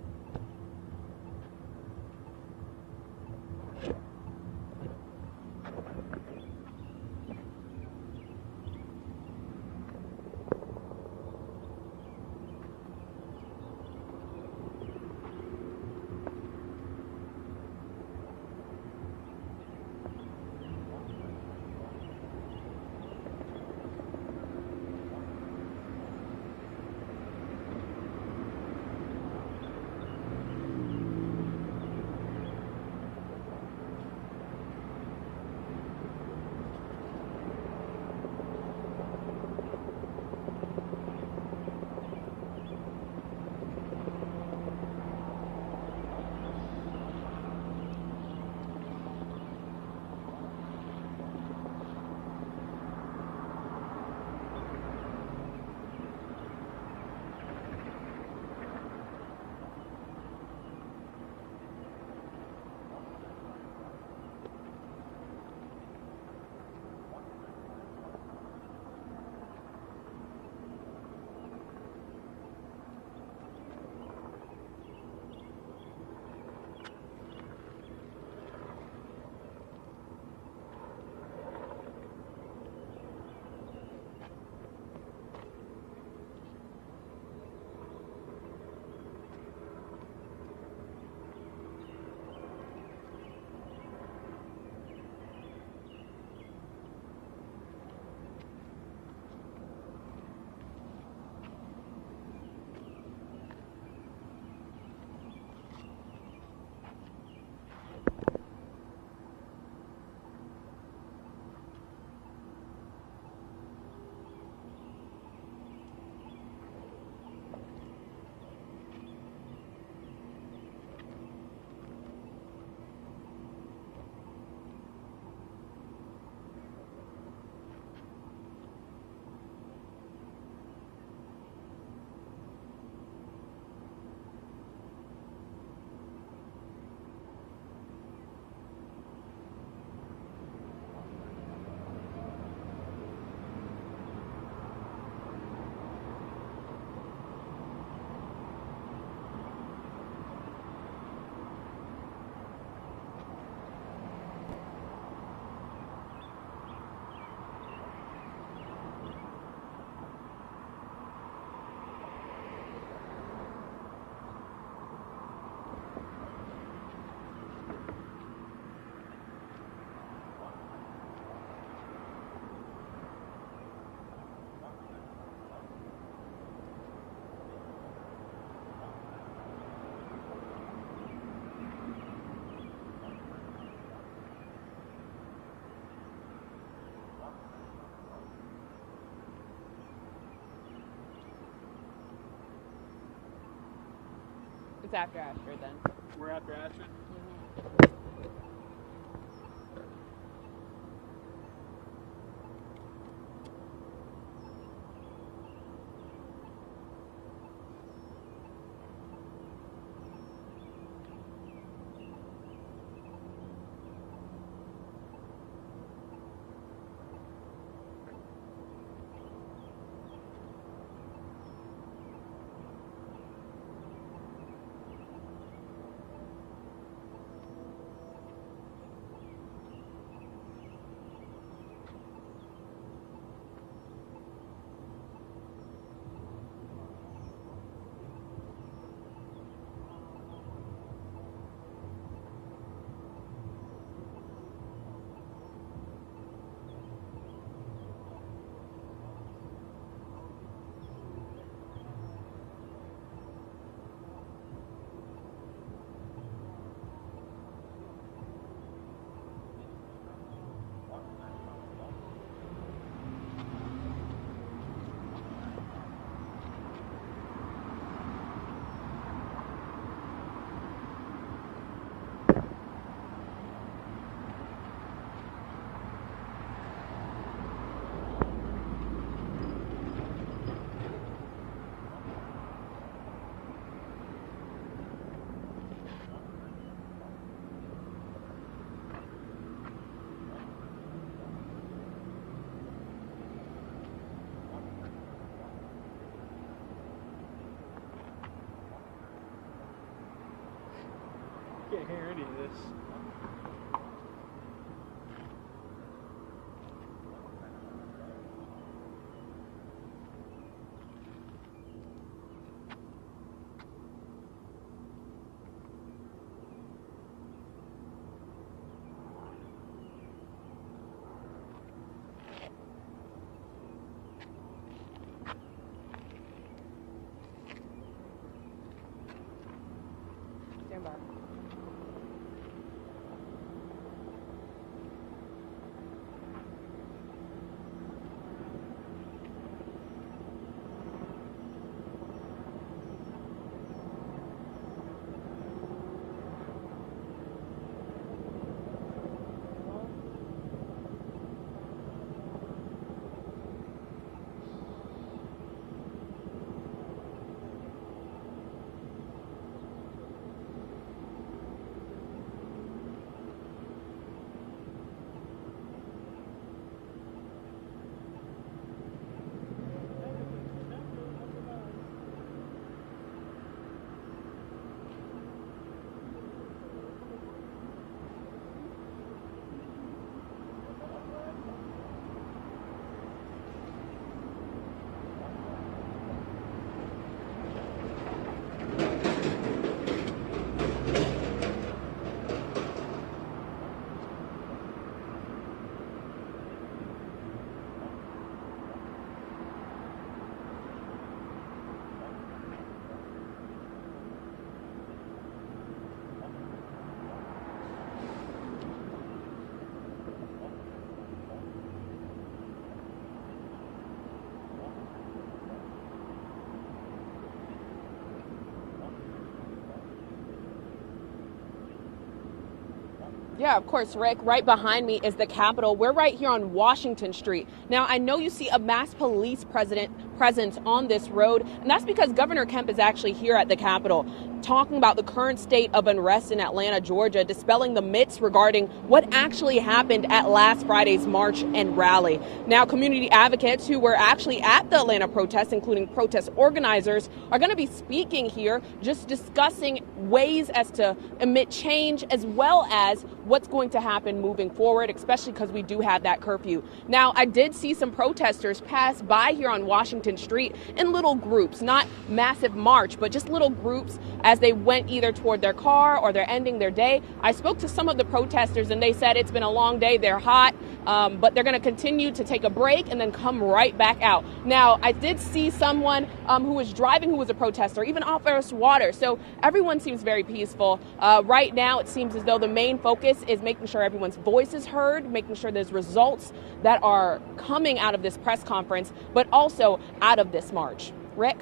It's after Ashford then. We're after Ashford? Can't hear any of this. Stand by. Yeah, of course, Rick. Right behind me is the Capitol. We're right here on Washington Street. Now, I know you see a mass police presence on this road, and that's because Governor Kemp is actually here at the Capitol talking about the current state of unrest in Atlanta, Georgia, dispelling the myths regarding what actually happened at last Friday's march and rally. Now, community advocates who were actually at the Atlanta protests, including protest organizers, are going to be speaking here, just discussing ways as to emit change as well as what's going to happen moving forward, especially because we do have that curfew. Now, I did see some protesters pass by here on Washington Street in little groups, not massive march, but just little groups as they went either toward their car or they're ending their day. I spoke to some of the protesters and they said it's been a long day, they're hot, but they're going to continue to take a break and then come right back out. Now, I did see someone who was driving who was a protester, even offer us water. So everyone seems very peaceful. Right now, it seems as though the main focus is making sure everyone's voice is heard, making sure there's results that are coming out of this press conference, but also out of this march. Rick?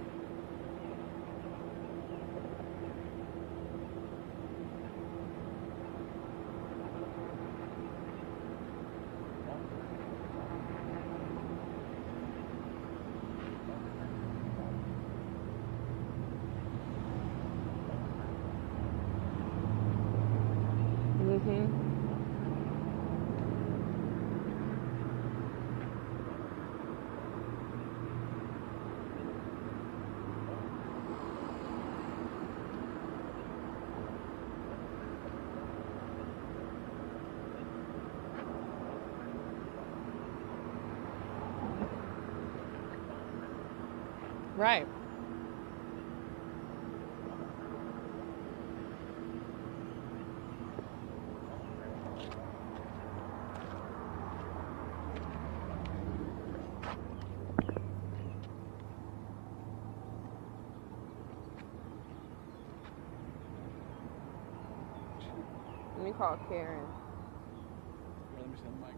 Right. Let me call Karen. Let me send Mike.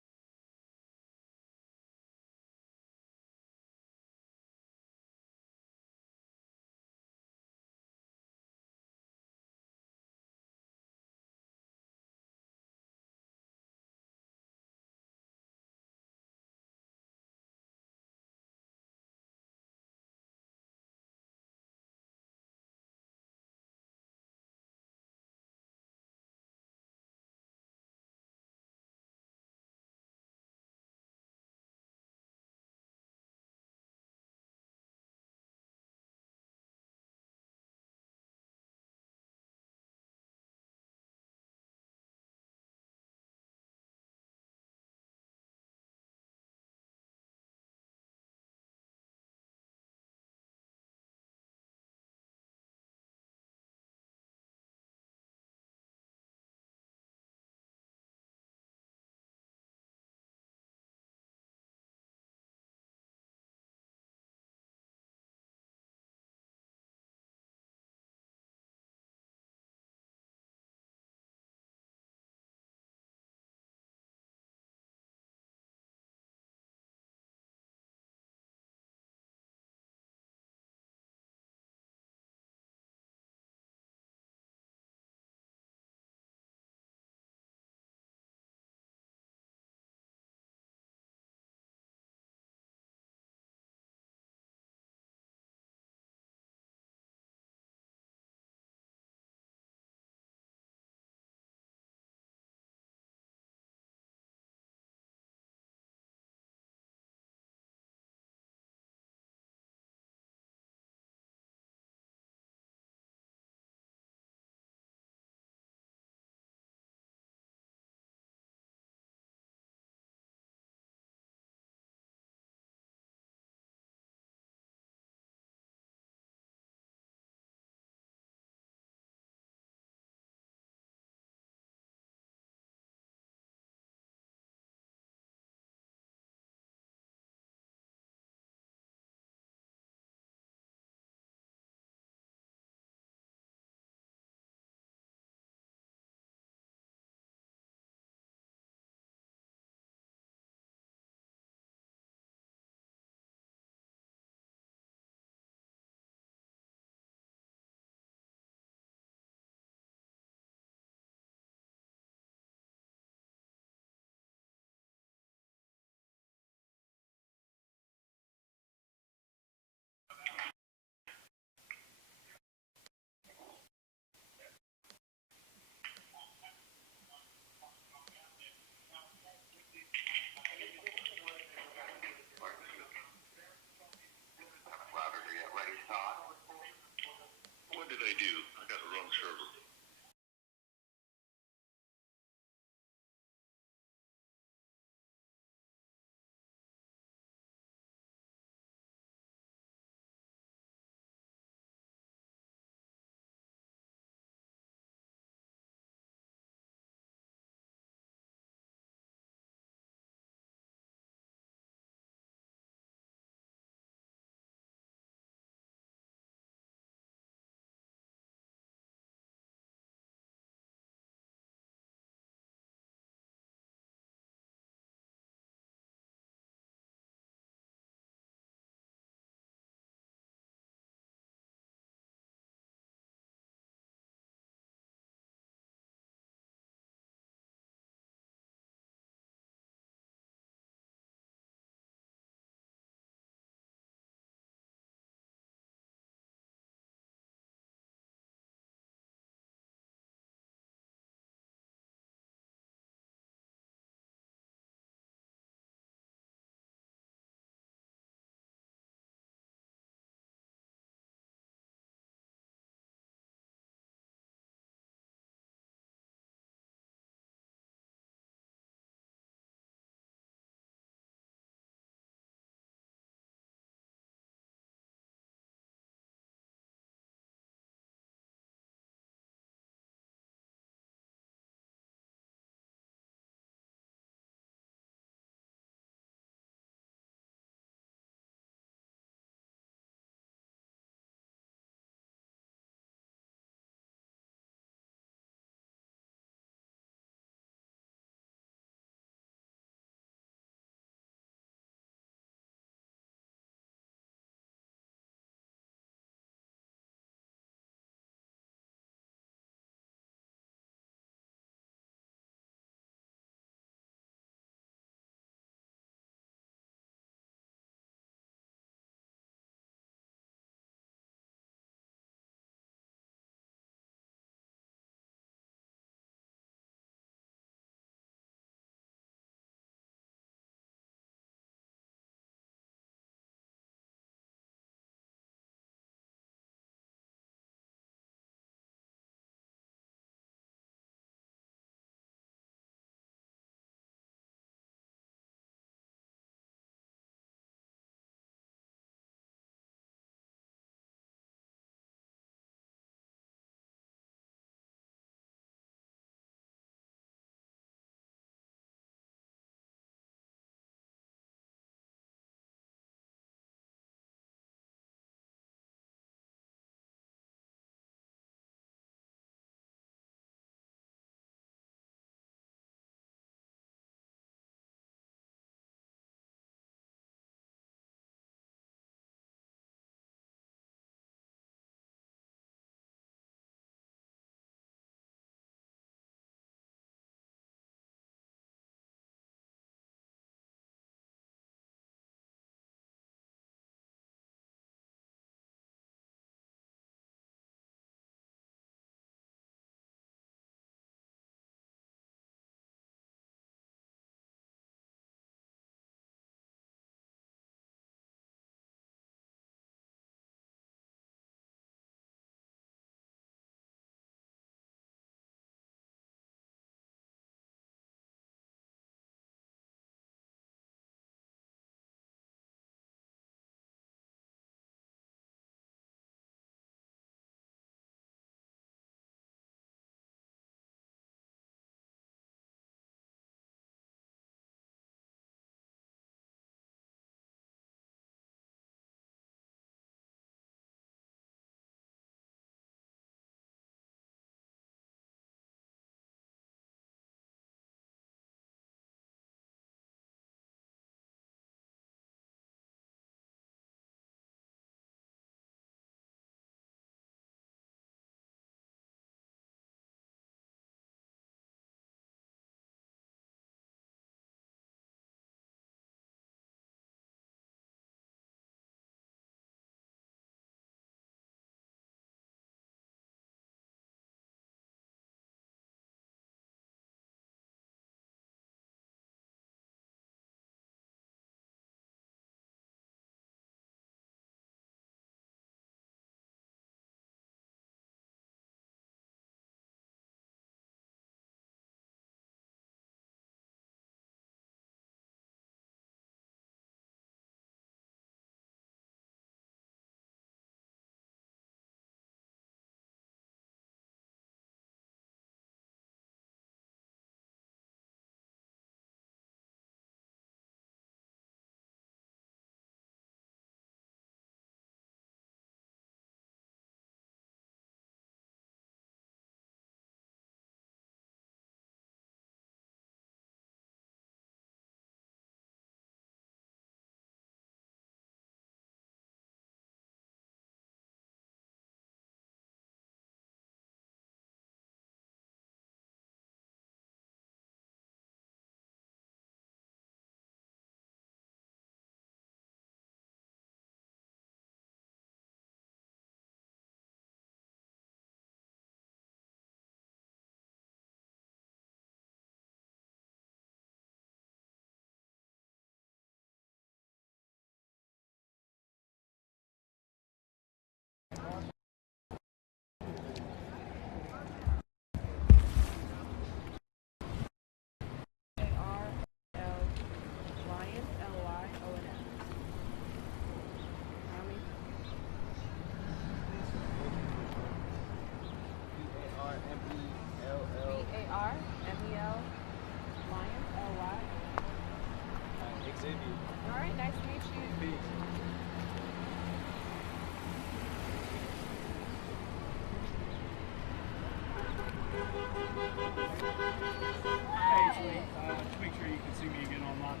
Hey, sweet. Just make sure you can see me again online.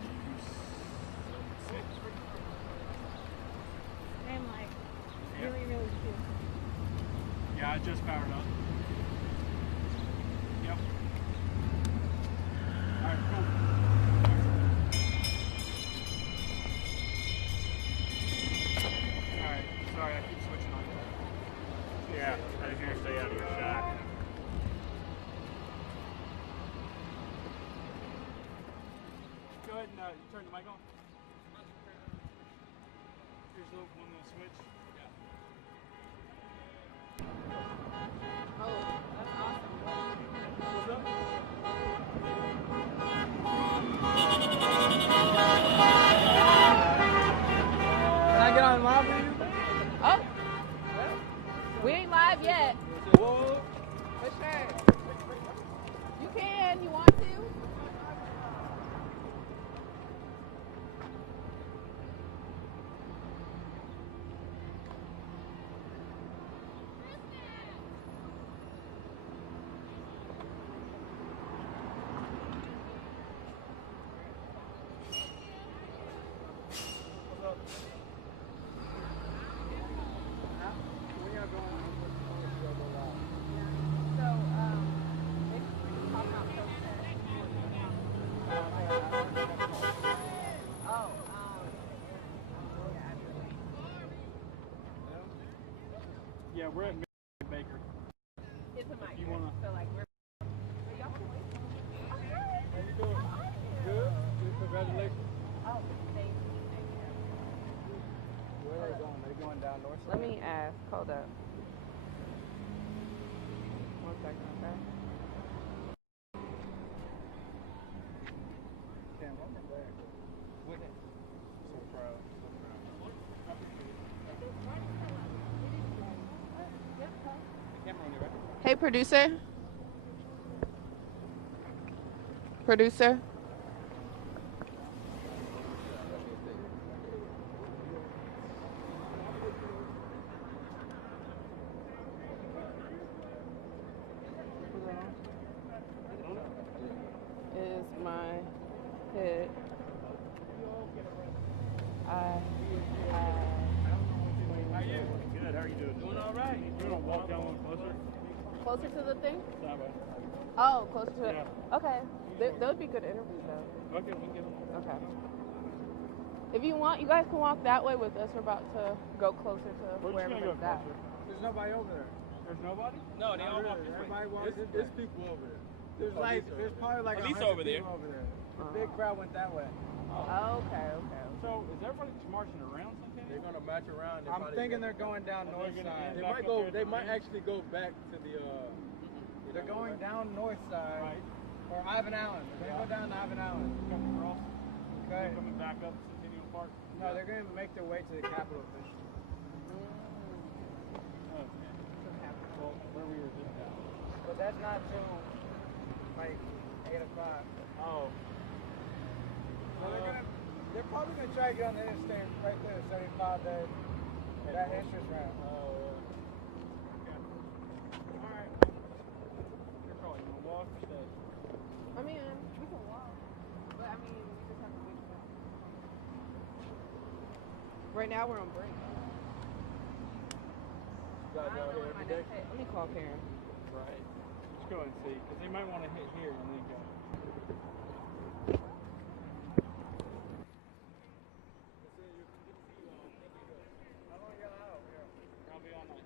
I'm like Yeah. really cute. Yeah, I just powered up. Yep. Alright, cool. Alright, sorry, I keep switching on you. Yeah, I just want to stay out of your shot. Go ahead and turn the mic on. Here's the one little switch. Oh, that's awesome. What's up? Can I get on live with you? Oh, we ain't live yet. Whoa. For sure. You can. You want to? Yeah, we're at Baker. It's a mic. You wanna? So like we're. But y'all can wait. How you doing? Good? Good, congratulations. Oh, thank you. Thank you. Where are they going? They going down north side? Let me ask. Hold up. 1 second, okay? Cam, I'm from there. With it. So proud. So proud. The camera on you, right? Hey, producer. Producer. Is my hit. How you? Good. How are you doing? Doing all right. You want to walk down a little closer? Closer to the thing? That way. Oh, closer to it. Yeah. Okay. That would be good interviews, though. Okay, we can give them. Okay. If you want, you guys can walk that way with us. We're about to go closer to We're where just gonna go everybody's at. closer. There's nobody over there. There's nobody? No, they all walk this way. Everybody walks this way. There's people over there. There's there's probably like At least 100 over there. people over there. The big crowd went that way. Oh, okay. So is everybody just marching around something? They're gonna march around. I'm thinking they're going down north side. They back might up go. there They at the might end? actually go back to the. They're going down north side. Right. Or Ivan Allen. They're gonna go down to Ivan Allen. Coming across? Okay. Coming back up Centennial Park? No, they're gonna make their way to the Capitol officially. Okay. Well, where we were just at. But that's not till like 8 o'clock. Oh. So they're probably gonna try to get on the interstate right there, 75 there. That entrance ramp. Oh, okay. Alright. You're probably gonna walk or stay? I mean, we can walk. But, I mean, we just have to wait for them. Right now, we're on break. I don't know when my next hit. Let me call Karen. Right. Just go and see, because they might want to hit here and then go. I'll be all night.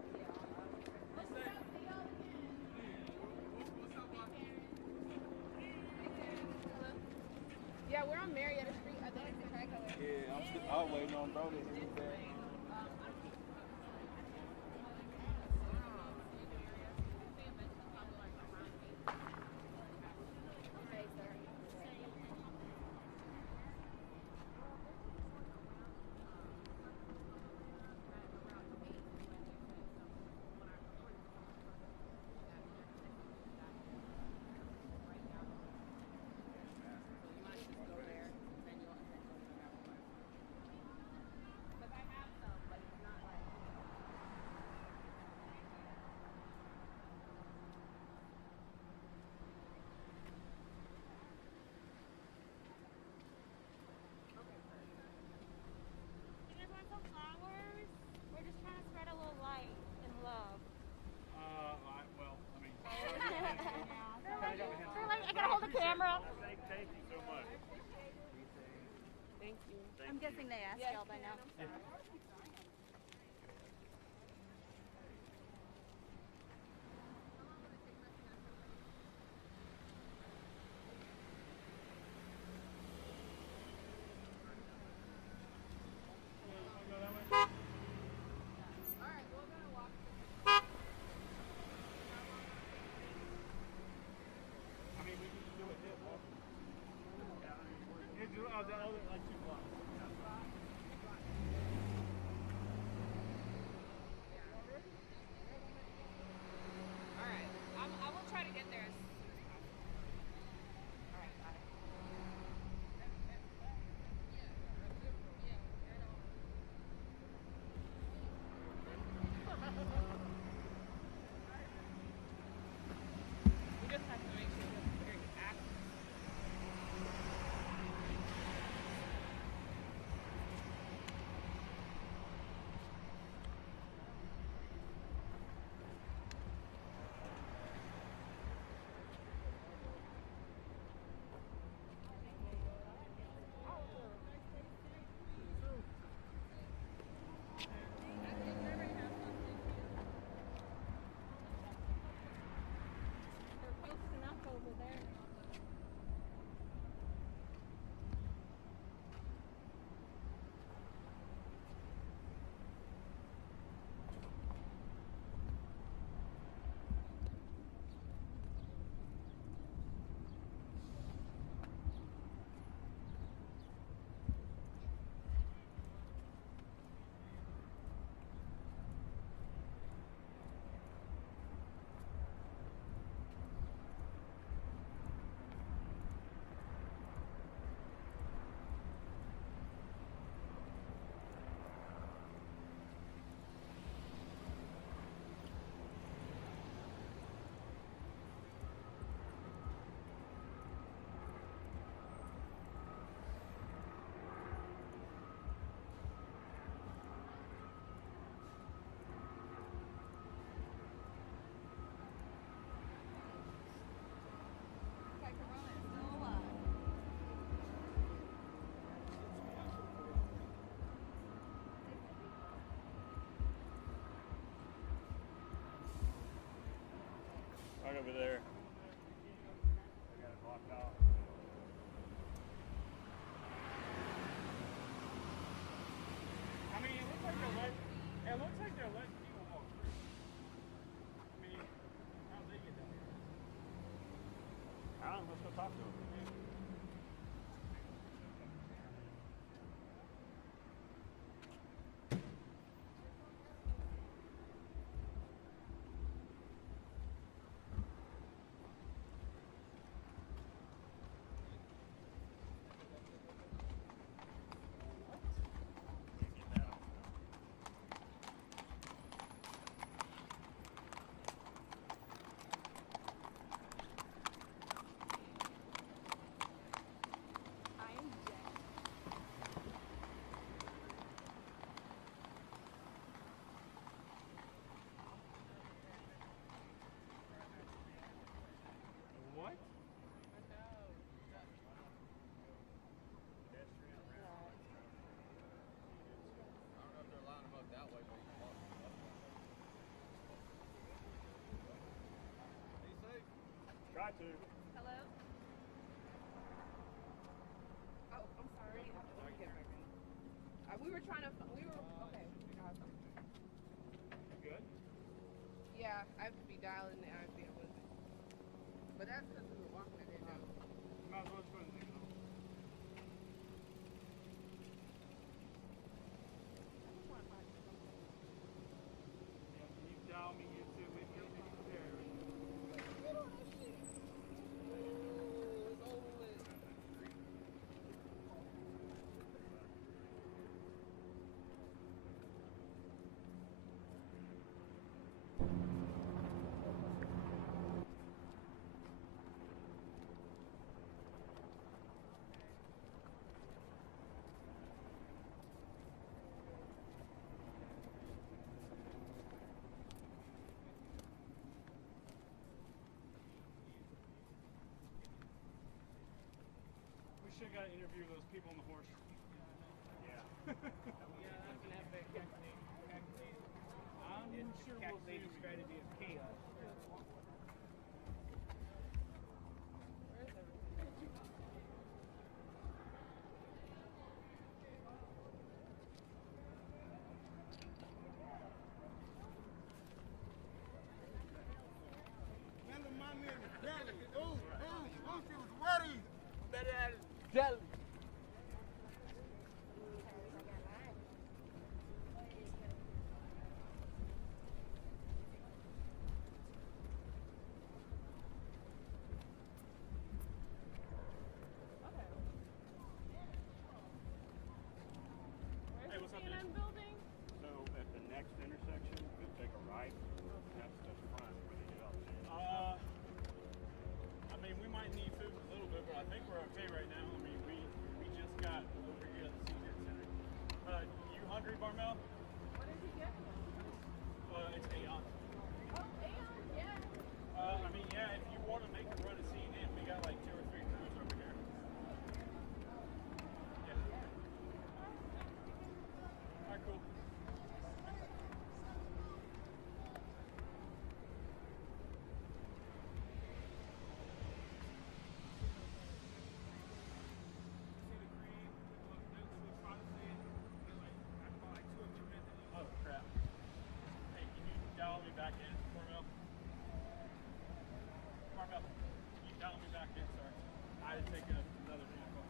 Yeah, we're on Marietta Street. I think it's the crack color. Yeah, I'm waiting on bro to hit me there. Thank you. I'm guessing they asked Yes, y'all by now. ma'am. Alright, we're gonna walk. I mean, we can just do it here, walk. Yeah, do the other, like 2 blocks. Alright, I will try to get there as soon as possible. Alright, got it. We just have to make sure we're very active. They're posting up over there. Okay, Corona is still alive. Right over there. I got it blocked off. I mean, it looks like they're letting people walk through. I mean, how'd they get down here? I don't know, let's go talk to them. I am dead. What? I don't know if they're lining them up that way, but you can walk them up. Be safe. Try to. Hello? Oh, I'm sorry. We were trying to, okay. You good? Yeah, I have to be dialing the IP. But that's because we were walking. I didn't know. Might as well just put it in. Can you dial me into with your there? It's over with. We should have got to interview those people on the horse. Jelly. Hey, what's up, man? Building? So at the next intersection, you take a right. That's the front where they get up. I mean, we might need food a little bit, but I think we're okay right now. I mean, we just got over here at the senior center. You hungry, Barmel? What did he get? It's Aeon. Oh, Aeon, yeah. I mean, yeah, if you want to make a run to CNN, we got like 2 or 3 crews over here. Yeah. All right, cool. Oh, crap. Hey, can you dial me back in, Marmel? Marmel, can you dial me back in? Sorry. I had to take another vehicle.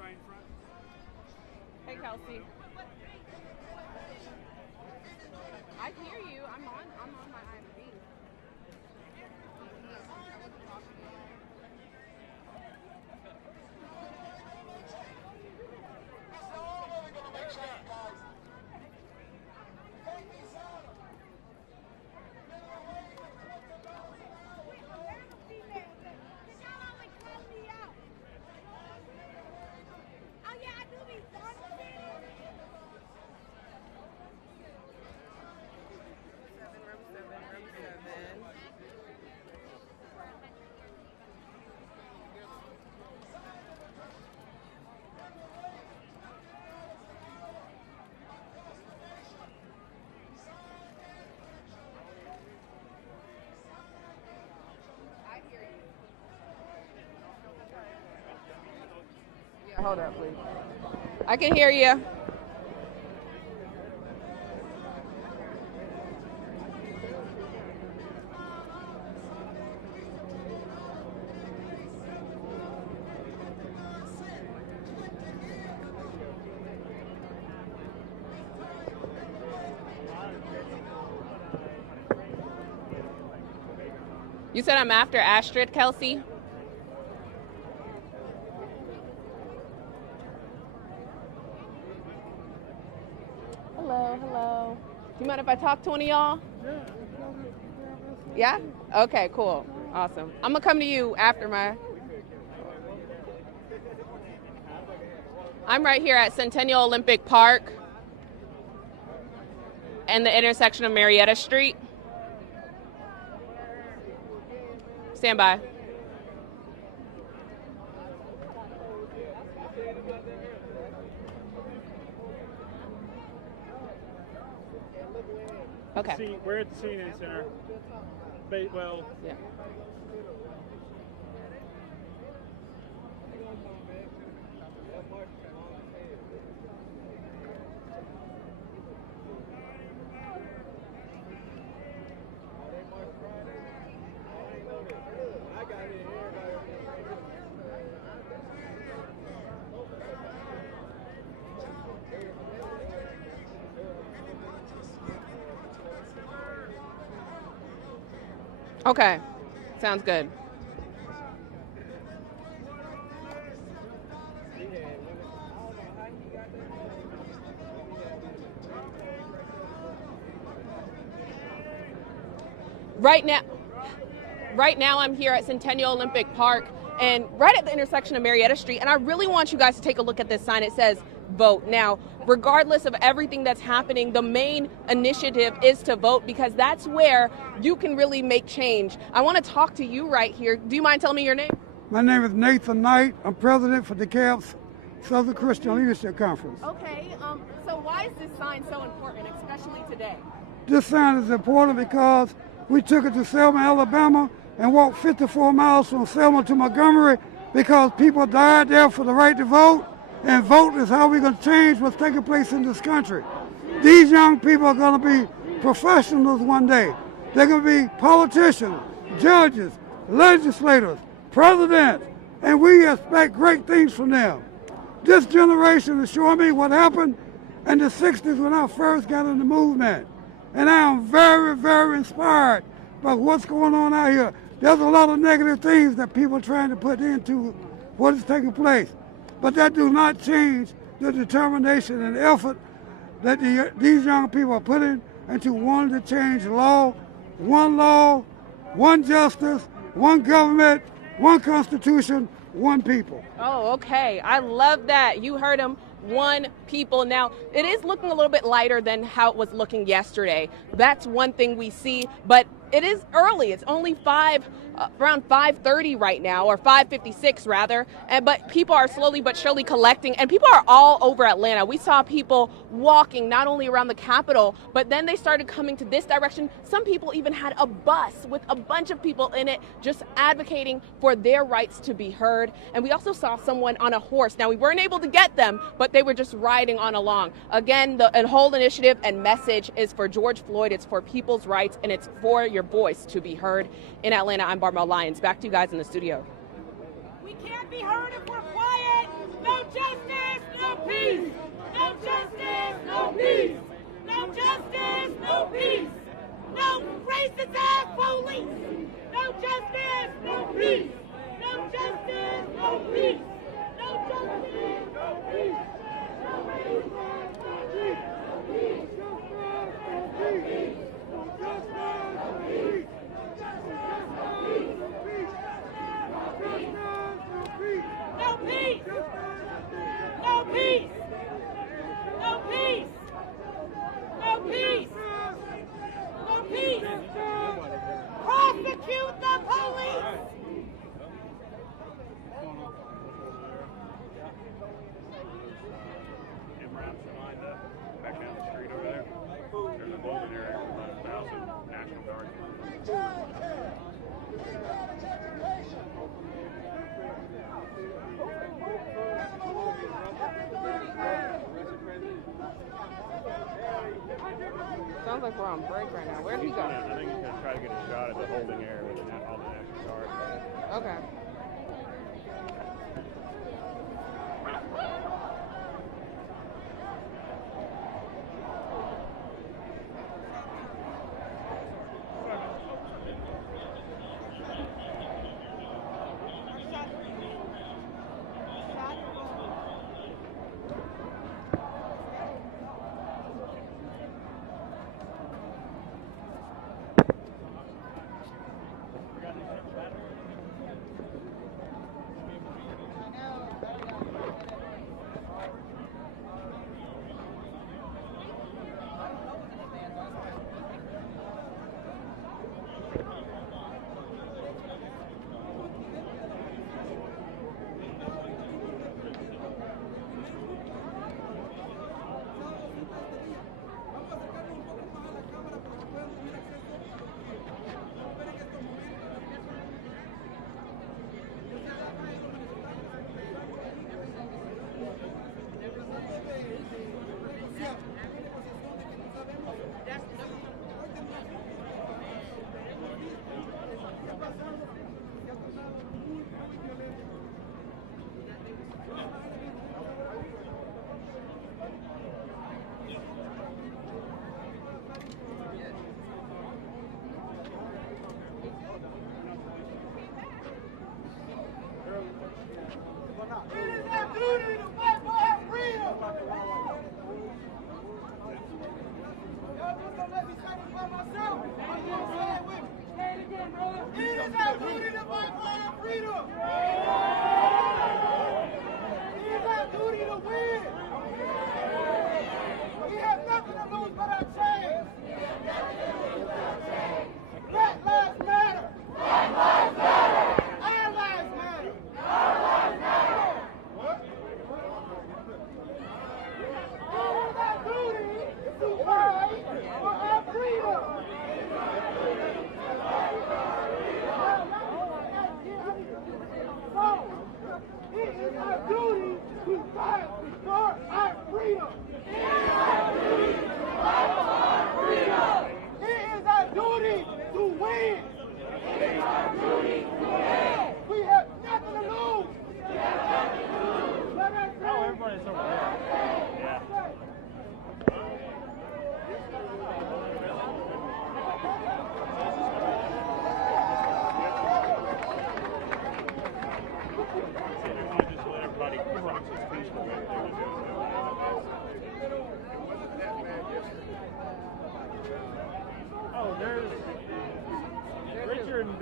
Right in front. Hey, Kelsey. I hear you. I'm on my IMV. Oh yeah, I do these Yeah, hold up, please. I can hear you. You said I'm after Astrid, Kelsey? Hello, hello. Do you mind if I talk to one of y'all? Yeah? Okay, cool. Awesome. I'm gonna come to you after my... I'm right here at Centennial Olympic Park and the intersection of Marietta Street. Stand by. Okay. We're at the CNN Center. Well, yeah. Okay, sounds good. Right now I'm here at Centennial Olympic Park and right at the intersection of Marietta Street, and I really want you guys to take a look at this sign. It says vote. Now, regardless of everything that's happening, the main initiative is to vote, because that's where you can really make change. I want to talk to you right here. Do you mind telling me your name? My name is Nathan Knight. I'm president for the Kemp's Southern Christian Leadership Conference. Okay, so why is this sign so important, especially today? This sign is important because we took it to Selma, Alabama, and walked 54 miles from Selma to Montgomery because people died there for the right to vote, and vote is how we're going to change what's taking place in this country. These young people are going to be professionals one day. They're going to be politicians, judges, legislators, presidents, and we expect great things from them. This generation is showing me what happened in the 60s when I first got in the movement. And I am very, very inspired by what's going on out here. There's a lot of negative things that people are trying to put into what is taking place. But that do not change the determination and effort that these young people are putting into wanting to change law, one justice, one government, one constitution, one people. Oh, okay. I love that. You heard him. One people. Now, it is looking a little bit lighter than how it was looking yesterday. That's one thing we see, but it is early. It's only around 5:30 right now, or 5:56 rather. But people are slowly but surely collecting, and people are all over Atlanta. We saw people walking not only around the Capitol, but then they started coming to this direction. Some people even had a bus with a bunch of people in it, just advocating for their rights to be heard. And we also saw someone on a horse. Now, we weren't able to get them, but they were just riding on along. Again, the whole initiative and message is for George Floyd. It's for people's rights, and it's for your voice to be heard. In Atlanta, I'm Barbara Lyons. Back to you guys in the studio. We can't be heard if we're quiet. No justice, no peace. No justice, no peace. No justice, no peace. No racist ass police. No justice, no peace. No justice, no peace. No justice, no peace. No peace! No peace! No peace! No peace! No peace! Prosecute the police! Back down the street over there. There's a building area with 1,000 National Guard. Sounds like we're on break right now. Where'd he go? I think he's going to try to get a shot at the holding area with all the National Guard. Okay.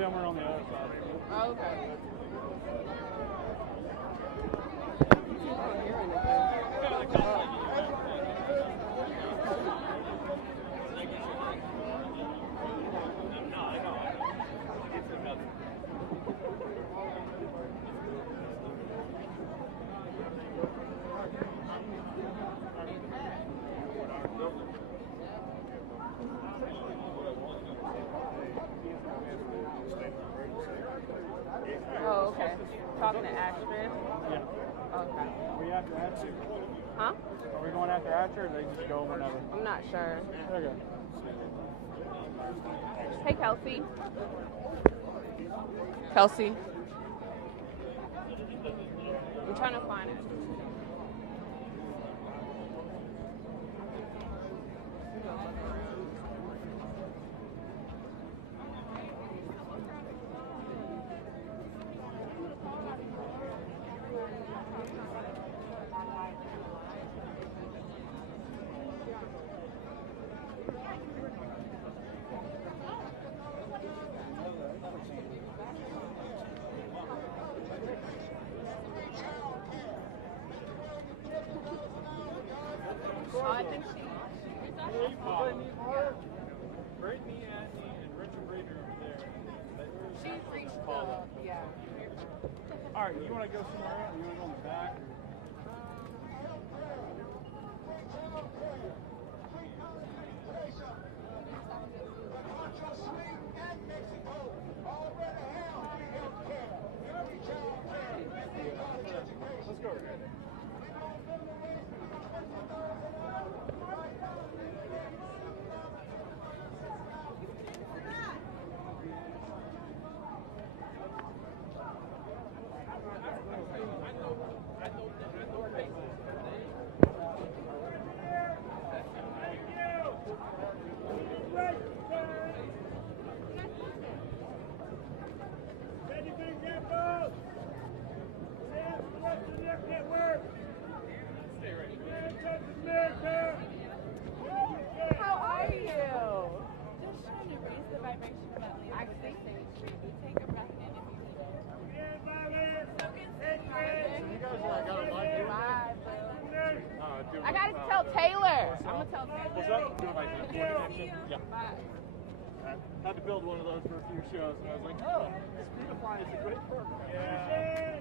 them are on the other side. Oh, okay. Oh, okay. Talking to Ashford? Yeah. Okay. Are we after Atcher? Huh? Are we going after Atcher, or they just go whenever? I'm not sure. Okay. Hey, Kelsey. Kelsey. I'm trying to find it. I think she. Brittany, Anthony, and Richard Reader over there. She's reached yeah. All right, you want to go somewhere else? You want to go in the back? Let's go over there. How are you? Just trying to raise the vibration of that lady. Actually, take a breath in if you I gotta tell Taylor. I'm gonna tell Taylor. What's up? Do it like that. Yeah. I had to build one of those for a few shows, and I was like, oh, Speedify is a great program. Yeah.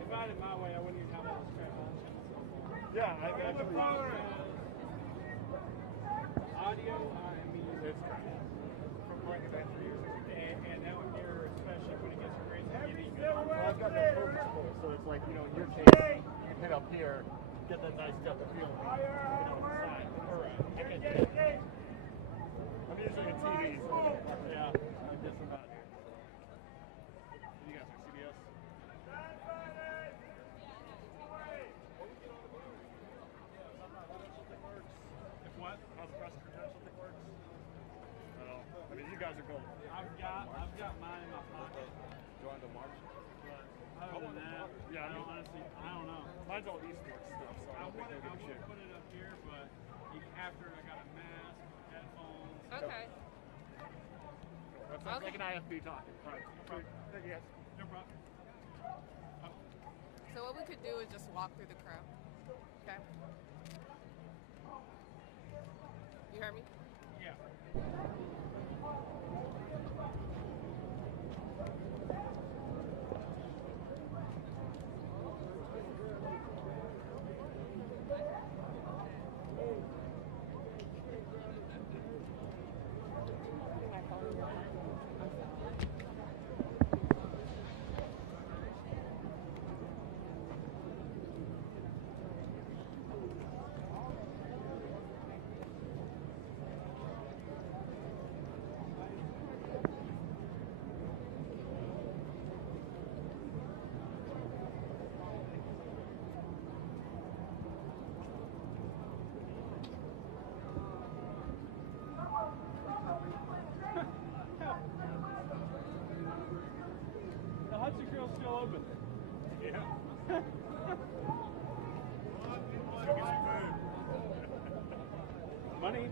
If I had it my way, I wouldn't even have all this crap on. Yeah, I actually. Audio, I mean, it's from like about 3 years ago. And now here, especially when it gets crazy, you need good. Well, I've got that focus pull, so it's like, in your case, you can hit up here, get that nice depth of field, on the side. I'm usually in TV, so yeah, I guess I'm not. You guys are CBS? If what? How's the press credential thing works? I mean, you guys are gold. I've got mine in my pocket. Joined the march. But other than that, yeah, I don't know. Mine's all Eastworks stuff, so I don't think they'll give a shit. Put it up here, but after I got a mask, headphones. Okay. That sounds like an IFB talking. Right. No problem. Thank you guys. No problem. So what we could do is just walk through the crowd. Okay. You heard me? Yeah. The Hudson Grill's still open. Yeah. Money.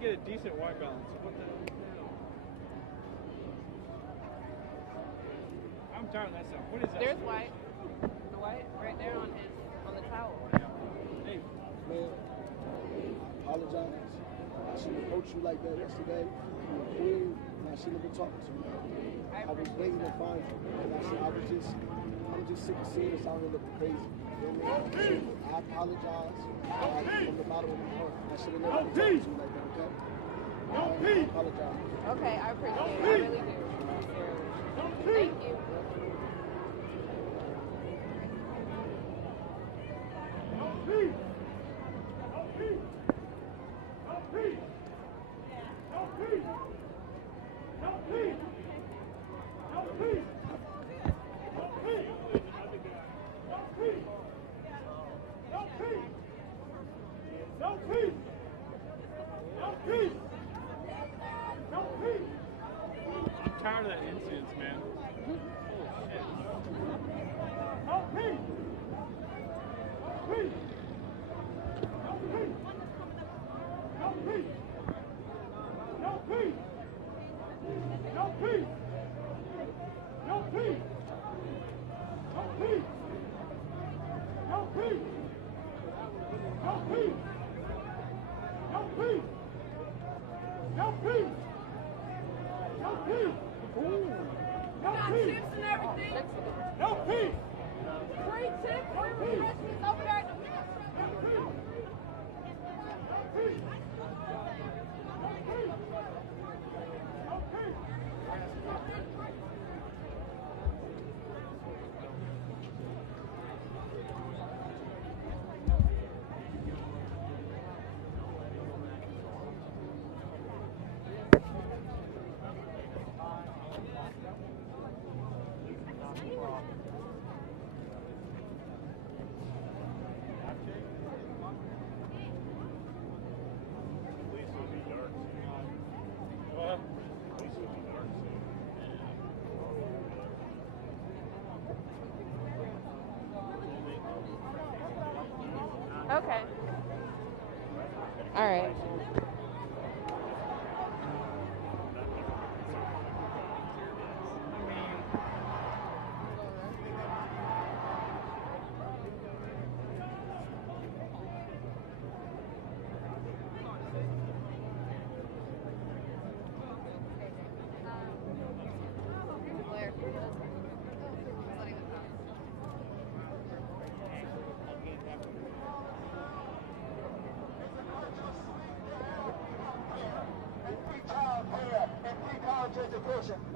get a decent white balance. What the hell? I'm tired of that stuff. What is that? There's white. The white right there on the towel. Hey, man, apologize. I shouldn't have approached you like that yesterday. You were queen, and I shouldn't have been talking to you. I was waiting to find you, and I was just sick of seeing this out here looking crazy. You know what I mean? I apologize from the bottom of my heart. I should have never been talking to you like that, okay? I apologize. Okay, I appreciate it. I really do. Thank you. I'm tired of that incident, man. Okay. All right.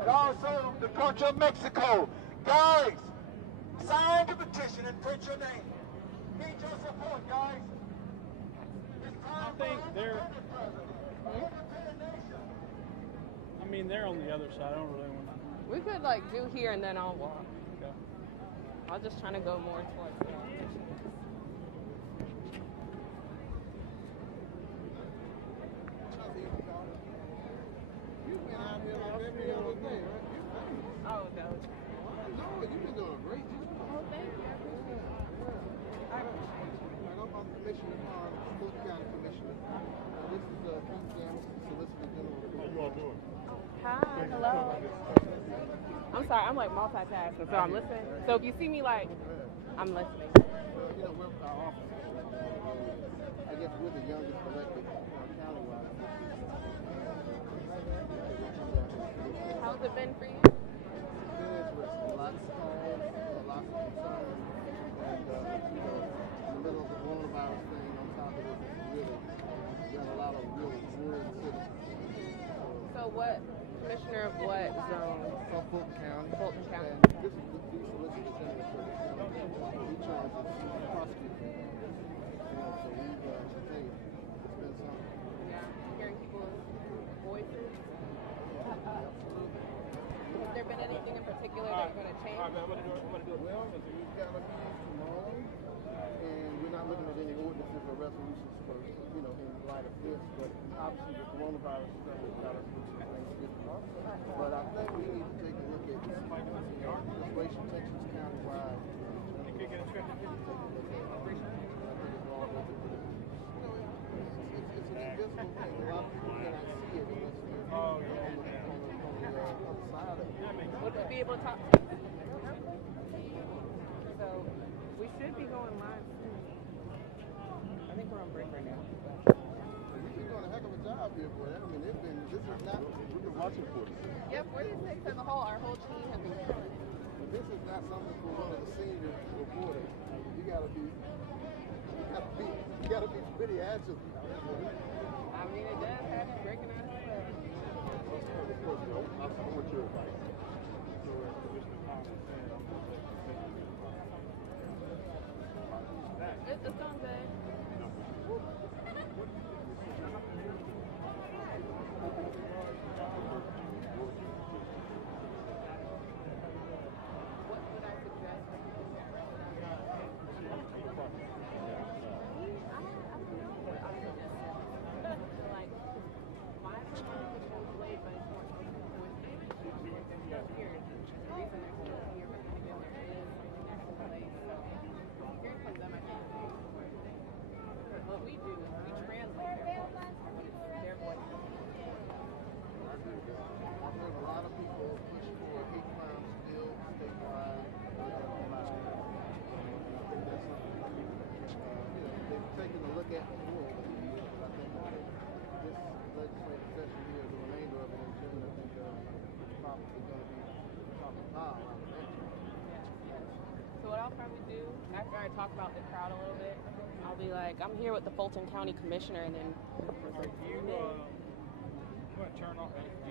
And also the country of Mexico. Guys, sign the petition and print your name. Need your support, guys. It's time for independent president. Independent nation. I mean, they're on the other side. I don't really want to. We could like do here and then I'll walk. Okay. I was just trying to go more towards the politicians. You've been out here like every other day, right? Oh, no. No, you've been doing a great job. Oh, thank you. I'm the Commissioner, Fulton County Commissioner. This is Keith James, Solicitor General. How you all doing? Hi, hello. I'm sorry, I'm like multitasking, so I'm listening. So if you see me like, I'm listening. You know, we're our office. I guess we're the youngest elected countywide. How's it been for you? It's been interesting. Lots of calls, lots of concerns, and you know, in the middle of the coronavirus thing, on top of it, really, we had a lot of really rural citizens. So what, Commissioner of what zone? From Fulton County. Fulton County. And this is the Solicitor General for the county. He charges prosecuting. So we've, hey, it's been something. Yeah, hearing people's voices. Has there been anything in particular that you're going to change? All right, man, I'm going to do it. Well, we've got a meeting tomorrow, and we're not looking at any ordinances or resolutions for, you know, in light of this, but obviously the coronavirus stuff has got us with some things different. But I think we need to take a look at this, you know, this racial tensions countywide. You could get a trip. It's an this one thing, a lot of people cannot see it unless you're on the other side of it. Would we be able to talk? So we should be going live soon. I think we're on break right now. You've been doing a heck of a job here, boy. I mean, this is not, we've been watching for this. Yep, 46 as a whole, our whole team has been killing it. But this is not something for one of the senior reporters. You gotta be pretty agile. I mean, it does have you breaking out of the bed. I want your advice. It's gone good. What would I suggest? I don't know. I would just like, why is it late, but it's more here. The reason they're still here, but then again, there is something that's delayed. So here comes them, I think. What we do is we translate their voice. I've heard a lot of people push for a hate crime bill statewide. I think that's something they've taken a look at before over the years. But I think this legislative session here, the remainder of it in June, I think is probably going to be talking power out of that. So what I'll probably do, after I talk about the crowd a little bit, I'll be like, I'm here with the Fulton County Commissioner, and then Do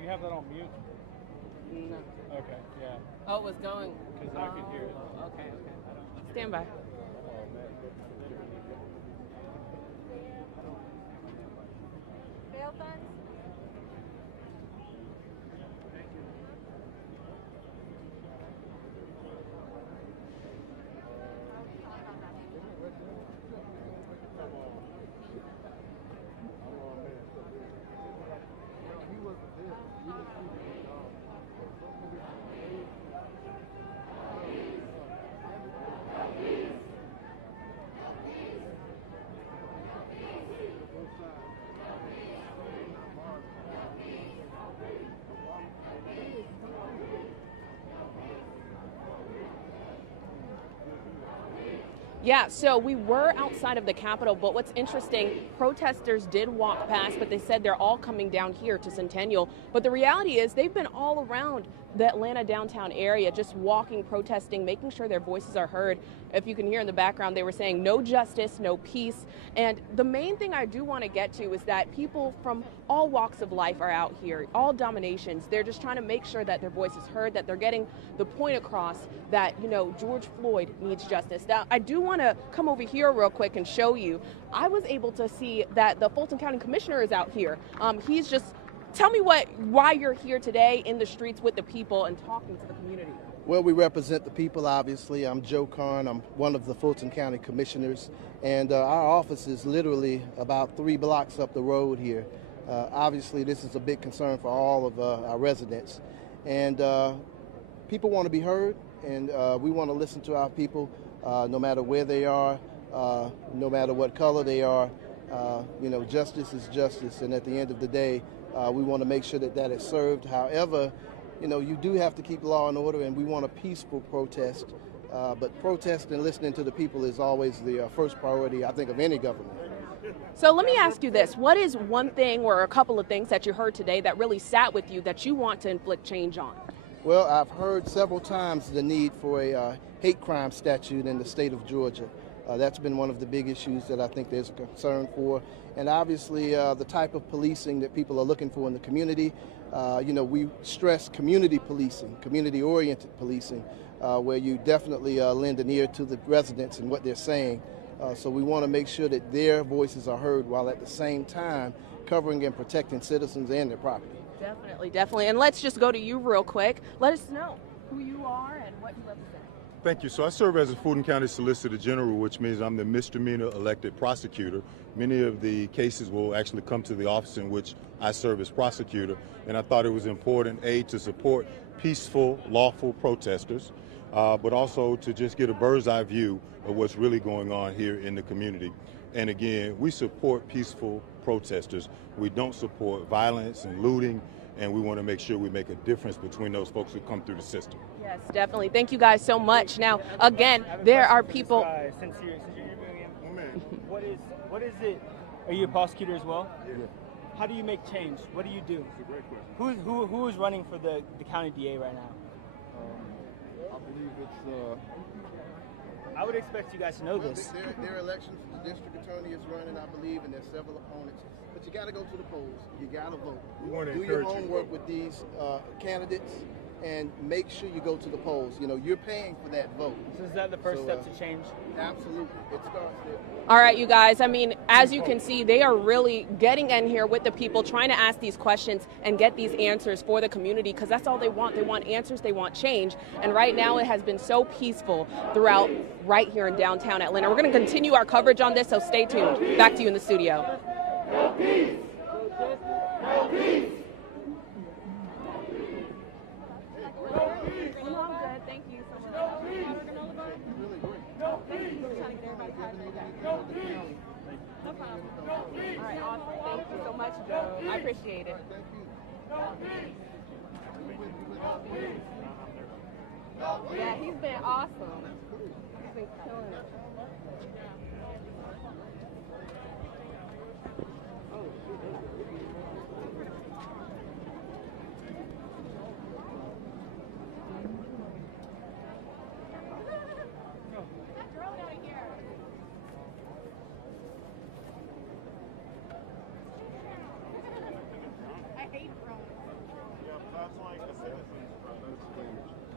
you have that on mute? no. Okay, yeah. Oh, it was going. Because I could hear it. Okay. Stand by. Bail funds? Yeah, so we were outside of the Capitol, but what's interesting, protesters did walk past, but they said they're all coming down here to Centennial. But the reality is they've been all around the Atlanta downtown area, just walking, protesting, making sure their voices are heard. If you can hear in the background, they were saying no justice, no peace. And the main thing I do want to get to is that people from all walks of life are out here, all dominations. They're just trying to make sure that their voice is heard, that they're getting the point across that, you know, George Floyd needs justice. Now, I do want to come over here real quick and show you. I was able to see that the Fulton County Commissioner is out here. He's just, tell me why you're here today in the streets with the people and talking to the community. Well, we represent the people, obviously. I'm Joe Karn. I'm one of the Fulton County Commissioners, and our office is literally about 3 blocks up the road here. Obviously, this is a big concern for all of our residents, and people want to be heard, and we want to listen to our people, no matter where they are, no matter what color they are. You know, justice is justice, and at the end of the day, we want to make sure that that is served. However, you know, you do have to keep law and order, and we want a peaceful protest. But protest and listening to the people is always the first priority, I think, of any government. So let me ask you this. What is one thing or a couple of things that you heard today that really sat with you that you want to inflict change on? Well, I've heard several times the need for a hate crime statute in the state of Georgia. That's been one of the big issues that I think there's a concern for. And obviously, the type of policing that people are looking for in the community. You know, we stress community policing, community-oriented policing, where you definitely lend an ear to the residents and what they're saying. So we want to make sure that their voices are heard while at the same time covering and protecting citizens and their property. Definitely, definitely. And let's just go to you real quick. Let us know who you are and what you represent. Thank you. So I serve as a Fulton County Solicitor General, which means I'm the misdemeanor elected prosecutor. Many of the cases will actually come to the office in which I serve as prosecutor. And I thought it was important, A, to support peaceful, lawful protesters, but also to just get a bird's eye view of what's really going on here in the community. And again, we support peaceful protesters. We don't support violence and looting, and we want to make sure we make a difference between those folks who come through the system. Yes, definitely. Thank you guys so much. Now, again, there are people. Since you're interviewing him, what is it? Are you a prosecutor as well? Yeah. How do you make change? What do you do? It's a great question. Who is running for the county DA right now? I believe it's. I would expect you guys to know this. There are elections. The district attorney is running, I believe, and there's several opponents. But you got to go to the polls. You got to vote. We want to do your encourage you. homework with these candidates, and make sure you go to the polls. You know, you're paying for that vote. So is that the first step to change? Absolutely. It starts there. All right, you guys. I mean, as you can see, they are really getting in here with the people, trying to ask these questions and get these answers for the community, because that's all they want. They want answers. They want change. And right now, it has been so peaceful throughout right here in downtown Atlanta. We're going to continue our coverage on this, so stay tuned. Back to you in the studio. No peace. No peace. Thank you so much. No peace. No peace. No peace. No problem. All right, awesome. Thank you so much, Joe. I appreciate it. No peace. Yeah, he's been awesome. He's been killing it.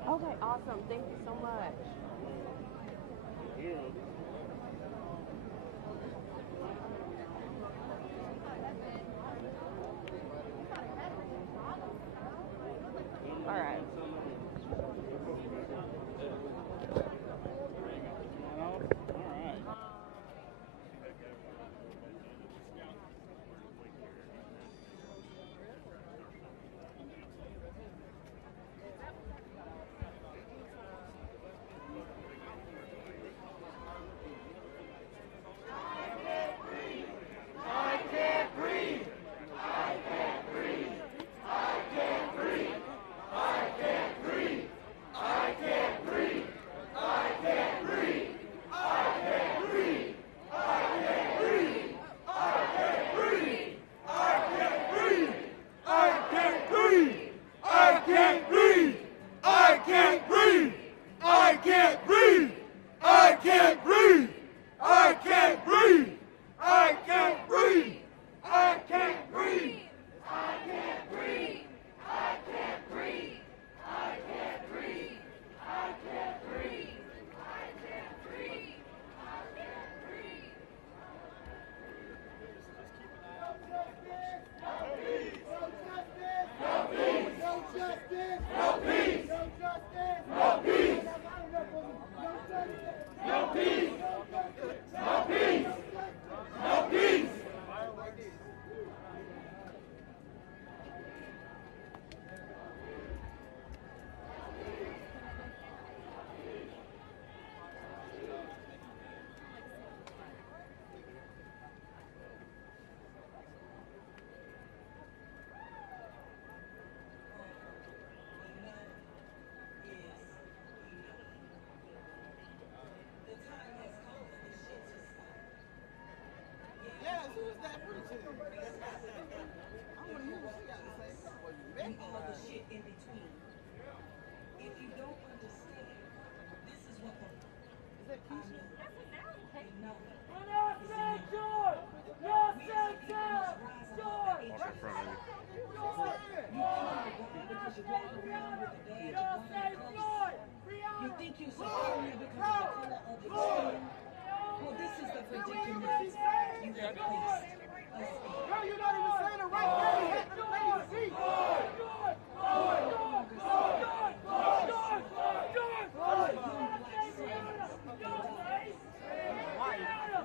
Okay, awesome. Thank you so much. All right.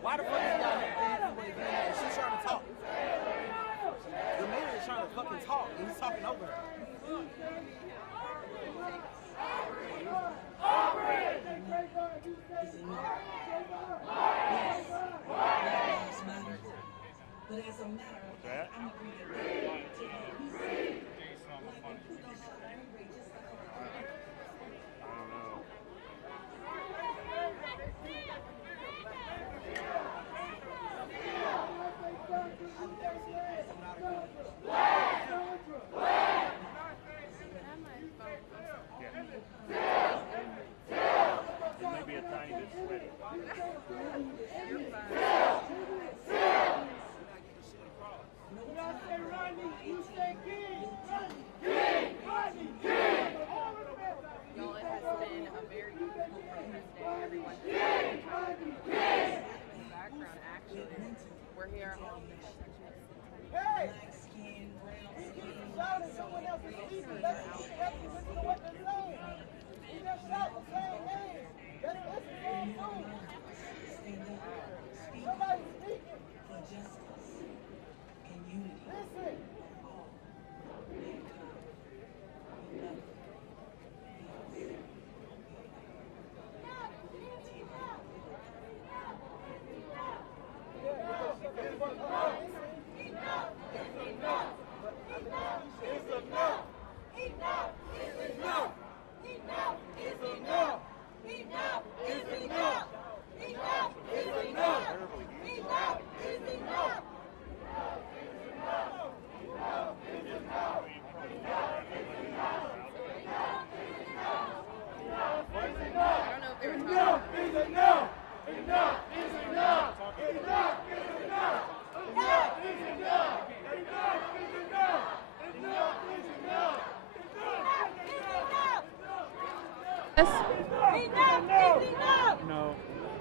Why the fuck is y'all acting the way he is? She's trying to talk. The mayor is trying to fucking talk, and he's talking over her.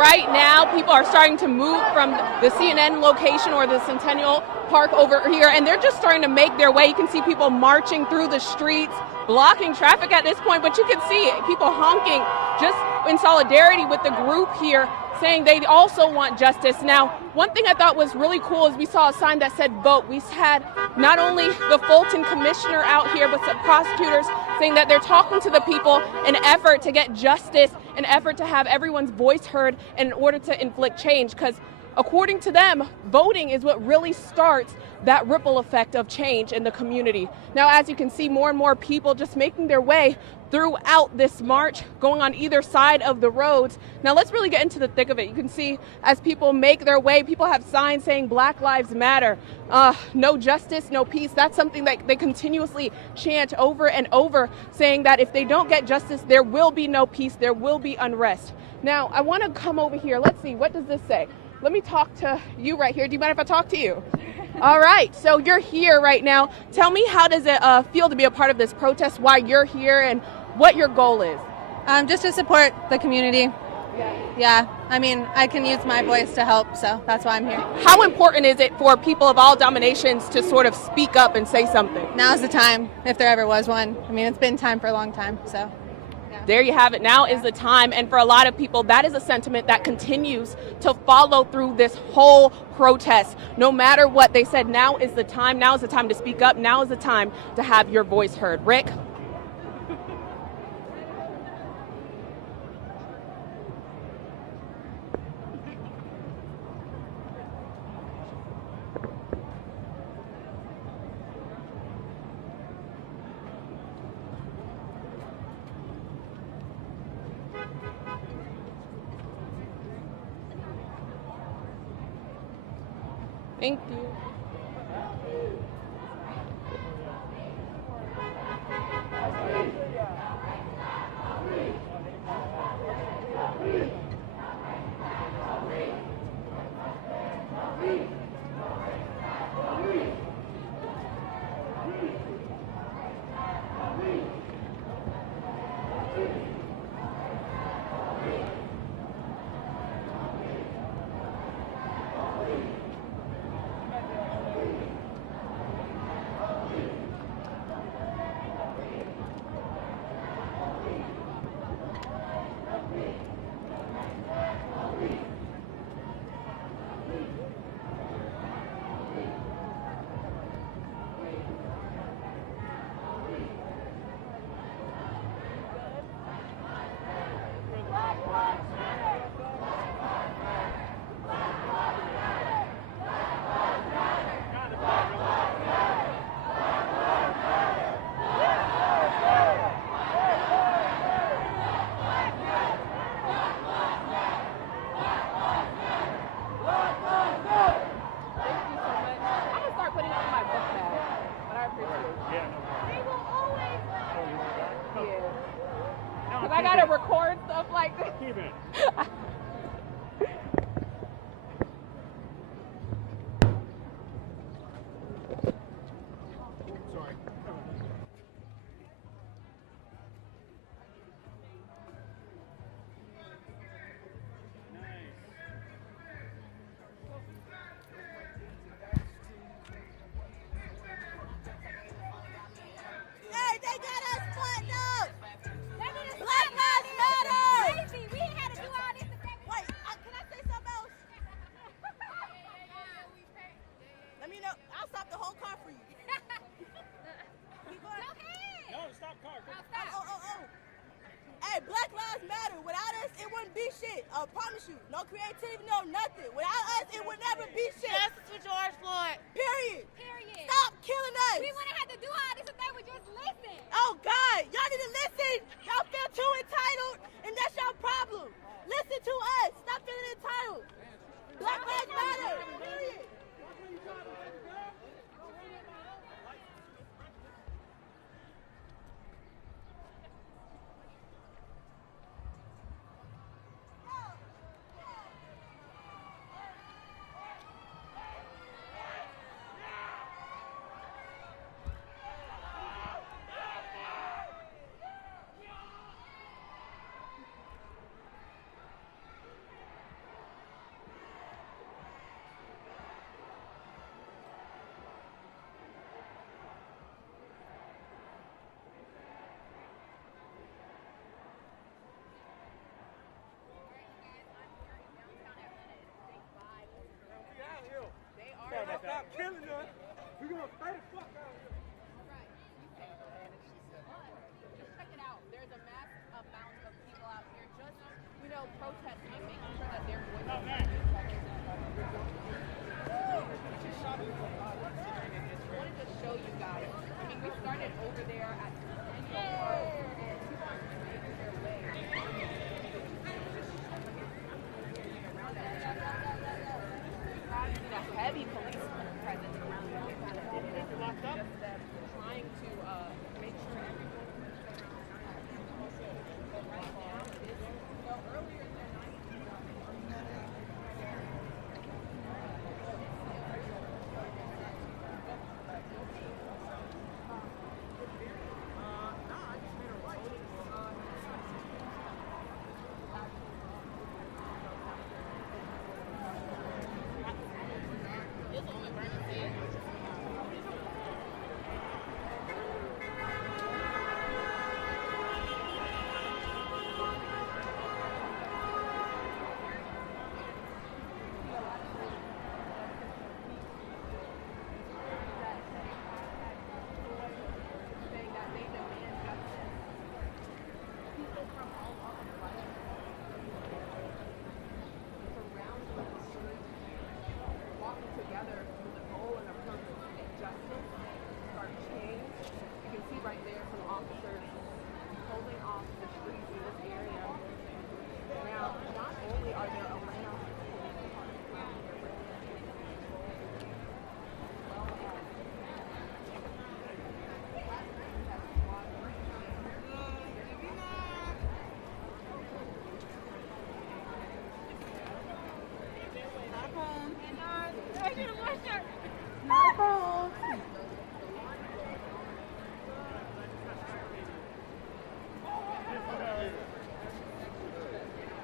right now people are starting to move from the CNN location or the Centennial Park over here, and they're just starting to make their way. You can see people marching through the streets, blocking traffic at this point, but you can see people honking just in solidarity with the group here, saying they also want justice. Now, one thing I thought was really cool is we saw a sign that said vote. We had not only the Fulton commissioner out here, but some prosecutors saying that they're talking to the people in an effort to get justice, an effort to have everyone's voice heard in order to inflict change. Because according to them, voting is what really starts that ripple effect of change in the community. Now, as you can see, more and more people just making their way throughout this march, going on either side of the roads. Now, let's really get into the thick of it. You can see as people make their way, people have signs saying Black Lives Matter, no justice, no peace. That's something that they continuously chant over and over, saying that if they don't get justice, there will be no peace, there will be unrest. Now, I want to come over here. Let's see, what does this say? Let me talk to you right here. Do you mind if I talk to you? All right, so you're here right now. Tell me, how does it feel to be a part of this protest, why you're here, and what your goal is? Just to support the community. Yeah, I mean, I can use my voice to help, so that's why I'm here. How important is it for people of all denominations to sort of speak up and say something? Now's the time, if there ever was one. I mean, it's been time for a long time, so. There you have it. Now is the time. And for a lot of people, that is a sentiment that continues to follow through this whole protest. No matter what they said, now is the time. Now is the time to speak up. Now is the time to have your voice heard. Rick? Thank you. I gotta record stuff like this. Keep it. Sorry. Hey, they got us buttoned up. Black Lives Matter. Crazy. We ain't had to do all this. Wait, can I say something else? Let me know. I'll stop the whole car for you. Keep going. Go ahead. No, stop car. Oh. Hey, Black Lives Matter. Without us, it wouldn't be shit. I promise you. No creativity, no nothing. Without us, it would never be shit. Justice for George Floyd. Period. Stop killing us. We wouldn't have to do all this if they would just listen. Oh, God. Y'all need to listen. Y'all feel too entitled, and that's your problem. Listen to us. Stop feeling entitled. Black Lives Matter. Period. killing us. We're going to spray the fuck out of here. Just check it out. There's a mass amount of people out here just, protesting and making sure that their voices are being I wanted to show you guys. I mean, we started over there at Central Park, and people are just making their way. We've had a heavy police presence around here. Just them trying to make sure everyone right now it is earlier in the night.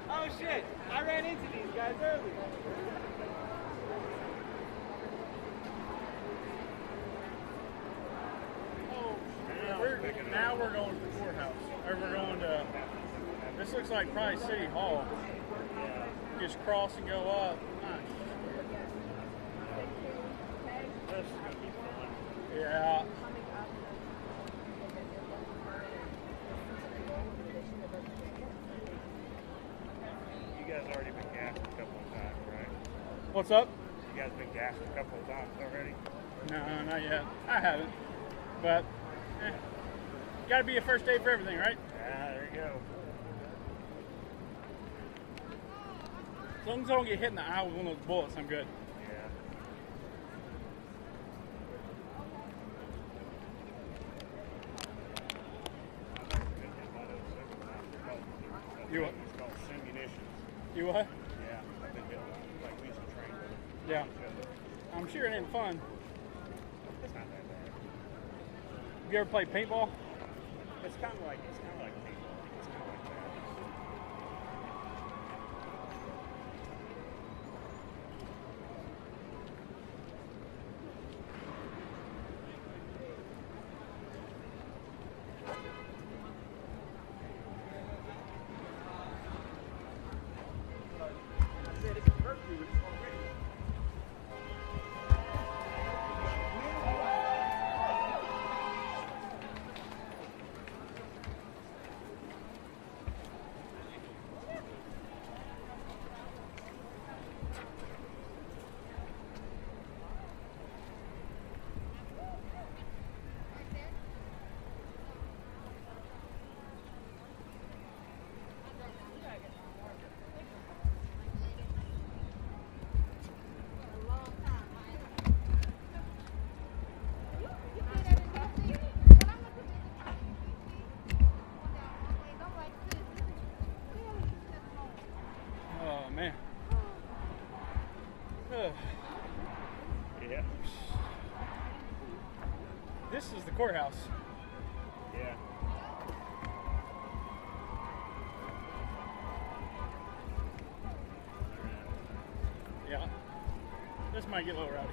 Oh shit, I ran into these guys earlier. Now we're going to the courthouse. Or we're going to, this looks like probably City Hall. Just cross and go up. Yeah. You guys already been gassed a couple of times, right? What's up? You guys been gassed a couple of times already? No, not yet. I haven't. But, gotta be a first aid for everything, right? Yeah, there you go. As long as I don't get hit in the eye with one of those bullets, I'm good. Yeah. You what? It's called simunitions. You what? Yeah, I've been hit like we used to train with it. Yeah. I'm sure it ain't fun. It's not that bad. Have you ever played paintball? It's kind of like paintball. It's kind of like that. Oh, man. Yeah. This is the courthouse. Yeah. Yeah. This might get a little rowdy.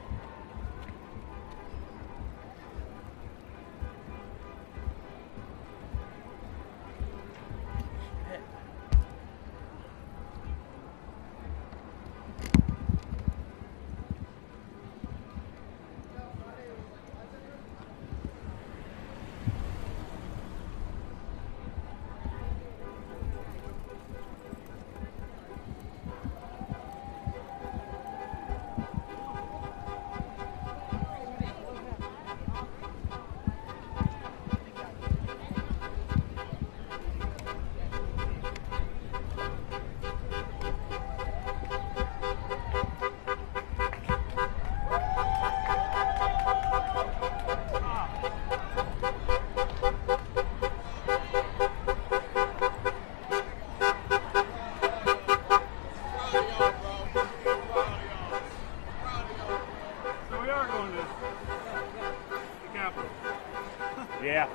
Yeah.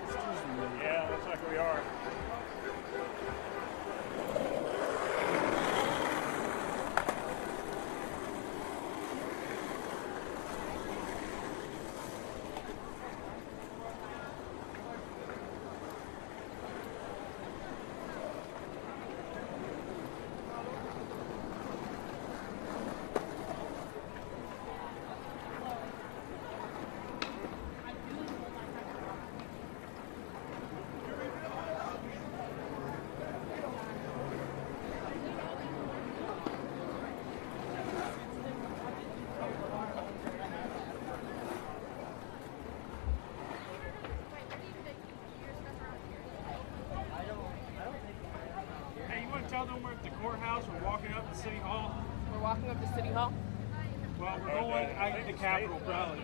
Yeah, looks like we are. Tell them we're at the courthouse. We're walking up to City Hall. We're walking up to City Hall? Well, we're going to the Capitol, probably.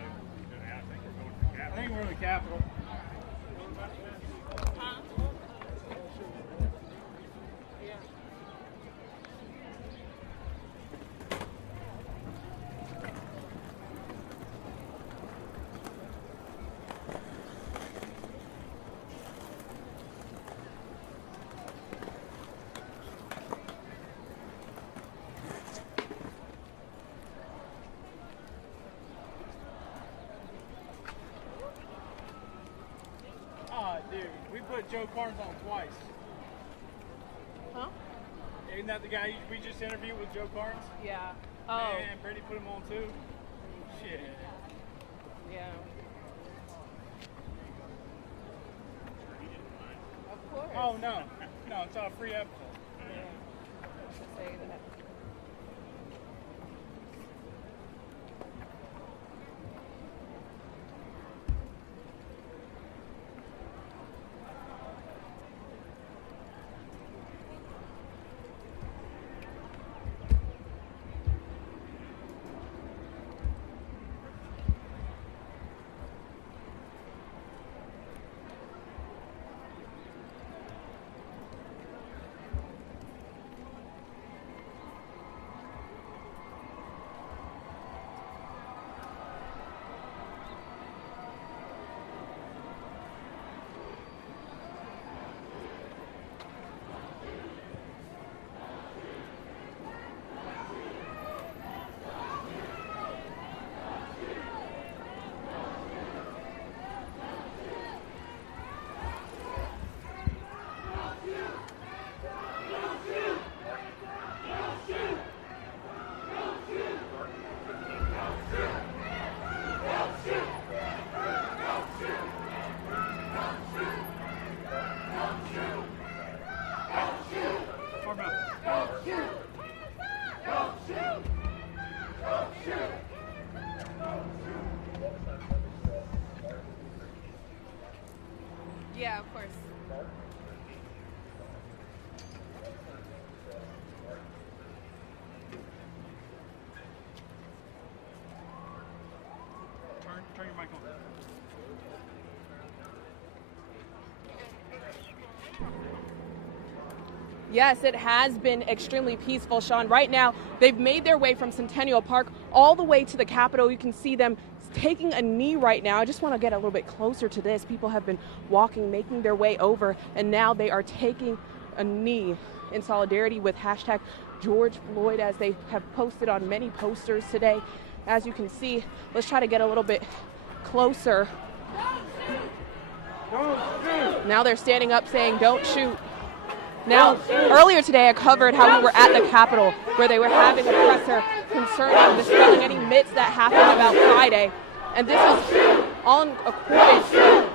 I think we're in the Capitol. Dude, we put Joe Carnes on twice. Huh? Isn't that the guy we just interviewed with Joe Carnes? Yeah. Oh. Man, Brady put him on too. Shit. Yeah. Of course. Oh, no. No, it's all free episode. Yeah. Say that. Yeah, of course. Turn your mic on. Yes, it has been extremely peaceful, Sean. Right now, they've made their way from Centennial Park all the way to the Capitol. You can see them taking a knee right now. I just want to get a little bit closer to this. People have been walking, making their way over, and now they are taking a knee in solidarity with hashtag George Floyd, as they have posted on many posters today. As you can see, let's try to get a little bit closer. Now they're standing up saying, "Don't shoot." Now, earlier today, I covered how we were at the Capitol, where they were having a presser concerning dispelling any myths that happened about Friday. And this was all in accordance with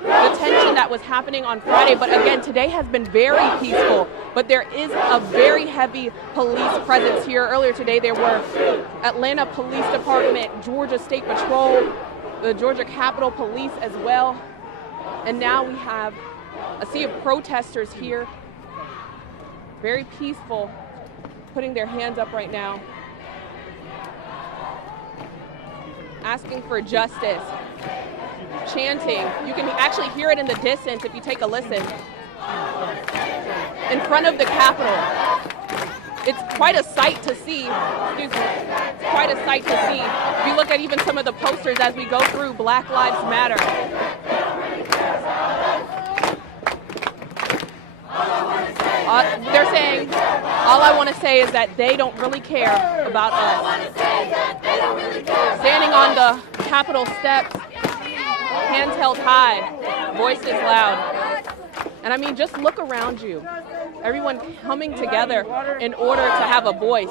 the tension that was happening on Friday. But again, today has been very peaceful. But there is a very heavy police presence here. Earlier today, there were Atlanta Police Department, Georgia State Patrol, the Georgia Capitol Police as well. And now we have a sea of protesters here. Very peaceful, putting their hands up right now, asking for justice, chanting. You can actually hear it in the distance if you take a listen. In front of the Capitol. It's quite a sight to see. Excuse me. It's quite a sight to see. If you look at even some of the posters as we go through Black Lives Matter. They're saying, all I want to say is that they don't really care about us. Standing on the Capitol steps, hands held high, voices loud. And I mean, just look around you. Everyone coming together in order to have a voice.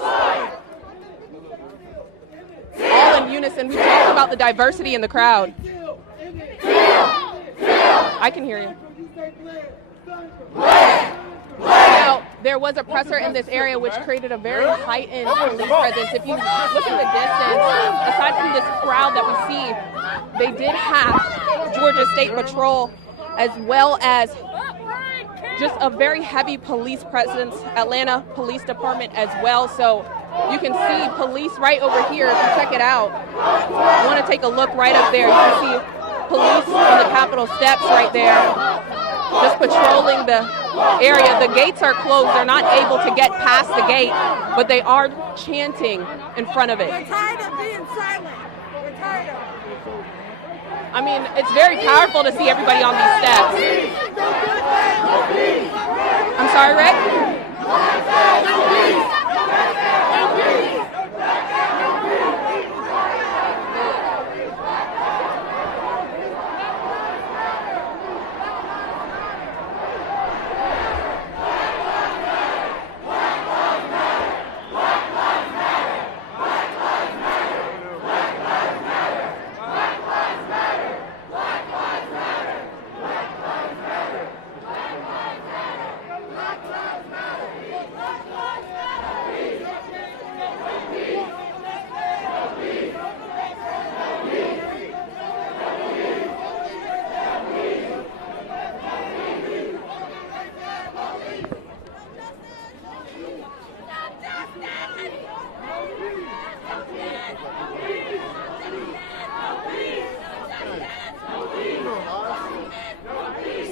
All in unison. We talked about the diversity in the crowd. I can hear you. Now, there was a presser in this area which created a very heightened police presence. If you look at the distance, aside from this crowd that we see, they did have Georgia State Patrol as well as just a very heavy police presence, Atlanta Police Department as well. So you can see police right over here. If you check it out, you want to take a look right up there. You can see police on the Capitol steps right there, just patrolling the area. The gates are closed. They're not able to get past the gate, but they are chanting in front of it. We're tired of being silent. We're tired of it. I mean, it's very powerful to see everybody on these steps. I'm sorry, Rick?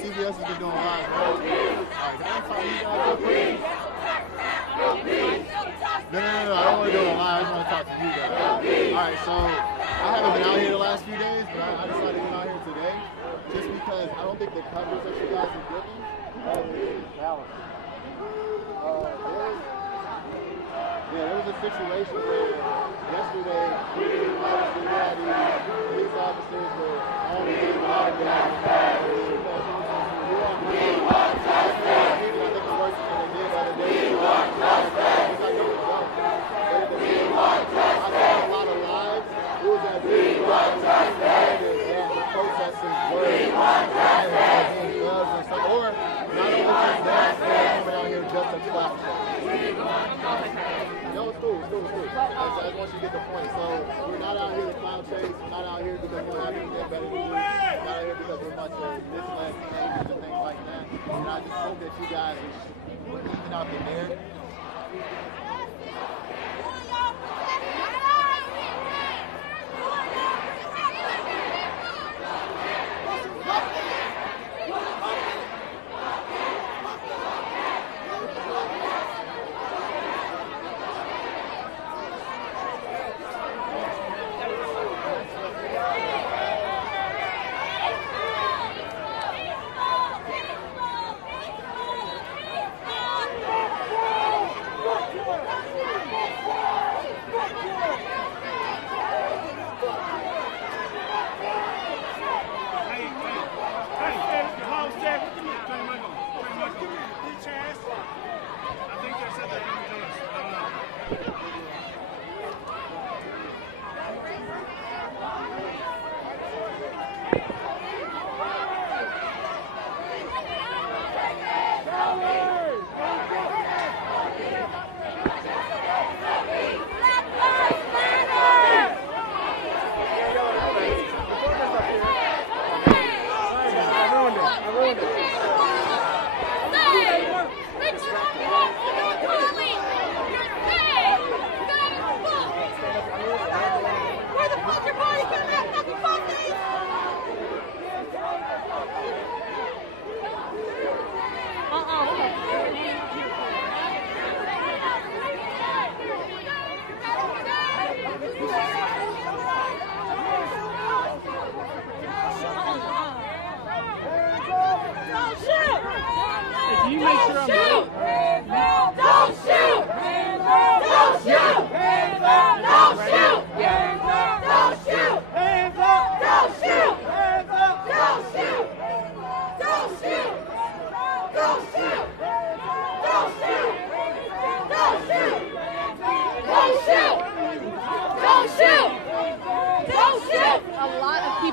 CBS has been doing live, right? All right, can I find you guys real quick? No, I don't want to do it live. I just want to talk to you guys. All right, so I haven't been out here the last few days, but I decided to get out here today just because I don't think the coverage that you guys are giving is balanced. There was a situation where yesterday, obviously, we had these police officers were on the game, but I think the worst thing they did the other day was I saw a lot of lives. It was as if the protesters were being gloves and stuff, or not only just that, they're coming out here just to clap. No, it's cool. I just want you to get the point. So we're not out here to clown chase. We're not out here because we're happy to get better than you. We're not out here because we're a bunch of misled teenagers and things like that. And I just hope that you guys are keeping out the narrative.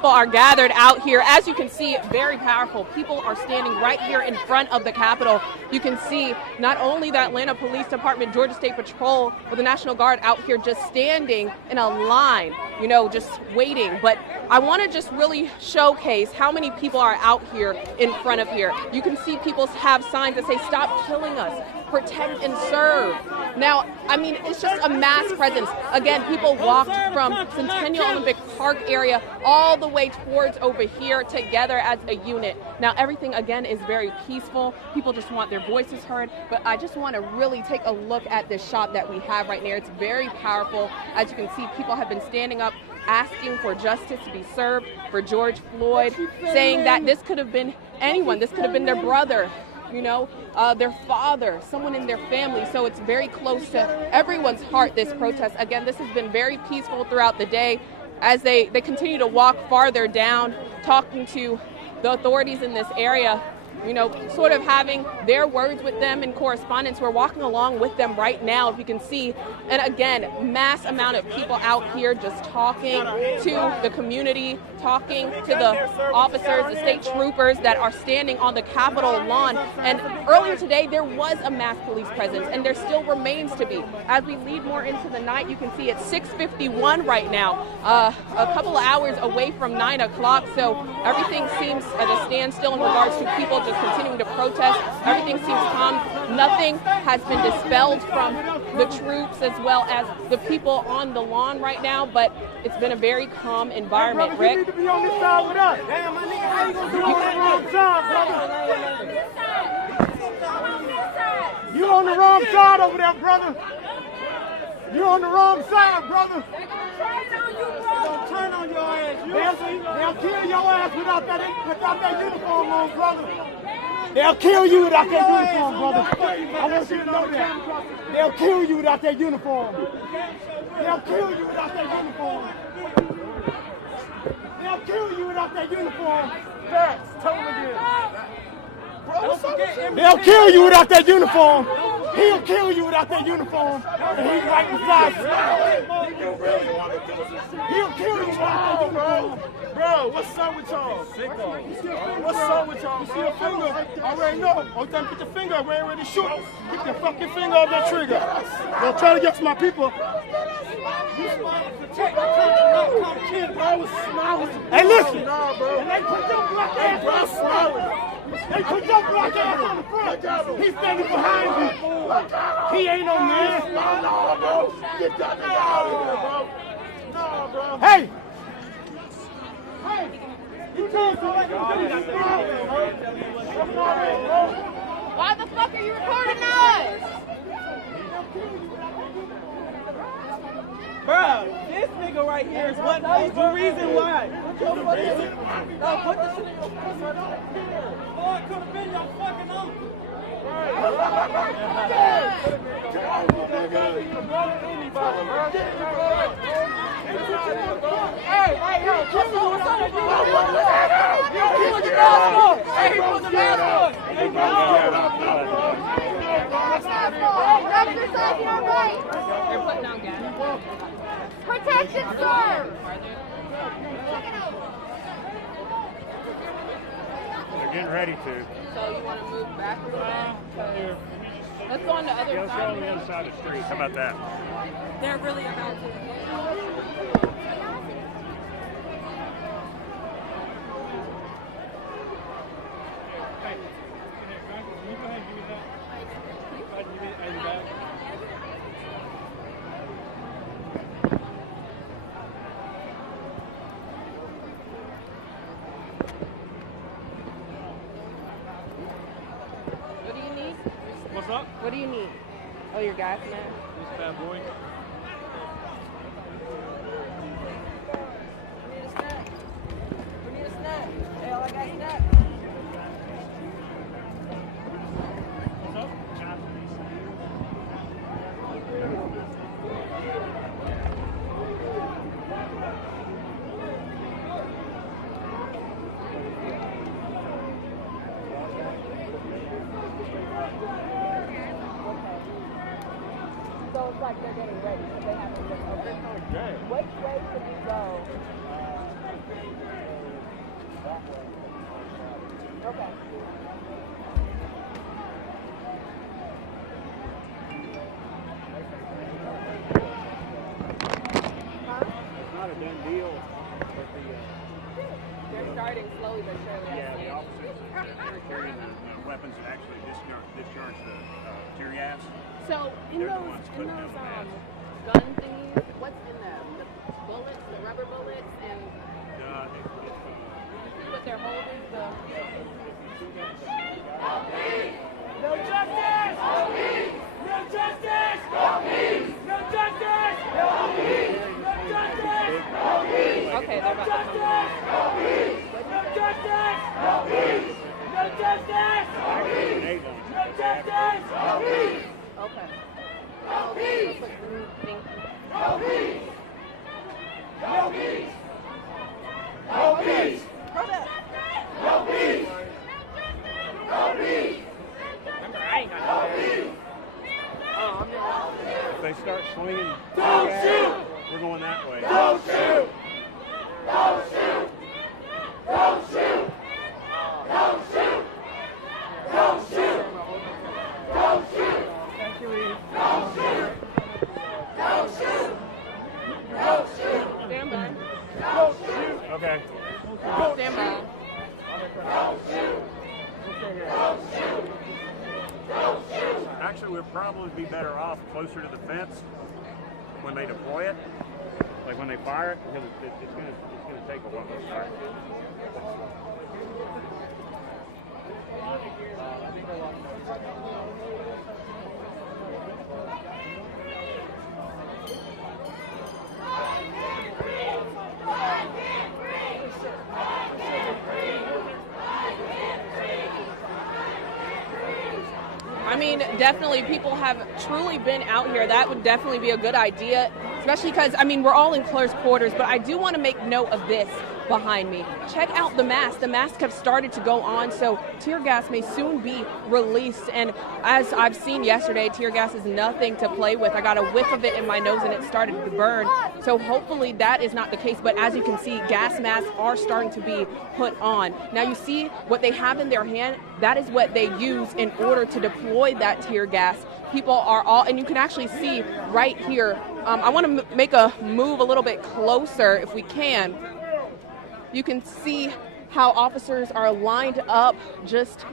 people are gathered out here. As you can see, very powerful. People are standing right here in front of the Capitol. You can see not only the Atlanta Police Department, Georgia State Patrol, or the National Guard out here just standing in a line, you know, just waiting. But I want to just really showcase how many people are out here in front of here. You can see people have signs that say, "Stop killing us, protect and serve." Now, I mean, it's just a mass presence. Again, people walked from Centennial Olympic Park area all the way towards over here together as a unit. Now, everything, again, is very peaceful. People just want their voices heard. But I just want to really take a look at this shot that we have right now. It's very powerful. As you can see, people have been standing up asking for justice to be served for George Floyd, saying that this could have been anyone. This could have been their brother, you know, their father, someone in their family. So it's very close to everyone's heart, this protest. Again, this has been very peaceful throughout the day as they continue to walk farther down, talking to the authorities in this area, you know, sort of having their words with them in correspondence. We're walking along with them right now, if you can see. And again, mass amount of people out here just talking to the community, talking to the officers, the state troopers that are standing on the Capitol lawn. And earlier today, there was a mass police presence, and there still remains to be. As we lead more into the night, you can see it's 6:51 right now, a couple of hours away from 9 o'clock. So everything seems at a standstill in regards to people just continuing to protest. Everything seems calm. Nothing has been dispelled from the troops as well as the people on the lawn right now, but it's been a very calm environment. Rick? You need to be on this side with us. Damn, my nigga, how you gonna do on the wrong side, brother? You on the wrong side over there, brother. You on the wrong side, brother. Don't turn on your ass. They'll kill your ass without that uniform on, brother. They'll kill you without that uniform, brother. I want you to know that. They'll kill you without that uniform. They'll kill you without that uniform. They'll kill you without that uniform. Facts. Tell them again. They'll kill you without that uniform. He'll kill you without that uniform. And he's right beside you. He'll kill you without that uniform. Bro, what's up with y'all? What's up with y'all? You see your finger? I already know. Oh, then put your finger up. We ain't ready to shoot. Keep your fucking finger off that trigger. Don't try to get to my people. Hey, listen. Nah, bro. And they put your black ass on the front. They put your black ass on the front. He's standing behind you. He ain't no man. No, bro. Get that nigga out of here, bro. No, bro. Hey. Hey. You doing something? Why the fuck are you recording us? Bro, this nigga right here is what is the reason why. No, put this shit in your pussy. Boy, it could have been your fucking uncle. Hey, yo, what's up with you? He put the mask on. Hey, he put the mask on. Hey, wrap yourself your right. They're putting down gas. Protection, sir. They're getting ready to. So you want to move back a little bit? Let's go on the other Let's go side. on the other side of the street. How about that? They're really about to. What do you need? What's up? What do you need? Oh, your gas mask? This bad boy. We need a snack. Hey, all I got snack. What's up? So it's like they're getting ready. So they have to get over. Which way should we go? It's not a done deal, but They're starting slowly but surely. the officers are carrying the weapons that actually discharge the tear gas. So in They're the those ones putting down the mask. gun thingies, what's in them? The bullets, the rubber bullets, and what they're holding. No justice! No peace! No justice! No peace! No justice! No peace! No justice! No peace! Okay, they're about to come in. No peace! No justice! No peace! No justice! No peace! No justice! No peace! Okay. No peace! No peace! No peace! No peace! No peace! No peace! If they start swinging, Don't shoot! we're going that way. Don't shoot! Don't shoot! Don't shoot! Don't shoot! Don't shoot! Don't shoot! Don't shoot! Don't shoot! Don't shoot! Stand by. Don't shoot! Okay. Stand by. Don't shoot! Don't shoot! Don't shoot! Actually, we'd probably be better off closer to the fence when they deploy it, like when they fire it, because it's gonna take a while to start. I mean, definitely people have truly been out here. That would definitely be a good idea, especially because, I mean, we're all in close quarters, but I do want to make note of this behind me. Check out the masks. The masks have started to go on, so tear gas may soon be released. And as I've seen yesterday, tear gas is nothing to play with. I got a whiff of it in my nose and it started to burn. So hopefully that is not the case. But as you can see, gas masks are starting to be put on. Now you see what they have in their hand. That is what they use in order to deploy that tear gas. People are all, and you can actually see right here. I want to make a move a little bit closer if we can. You can see how officers are lined up just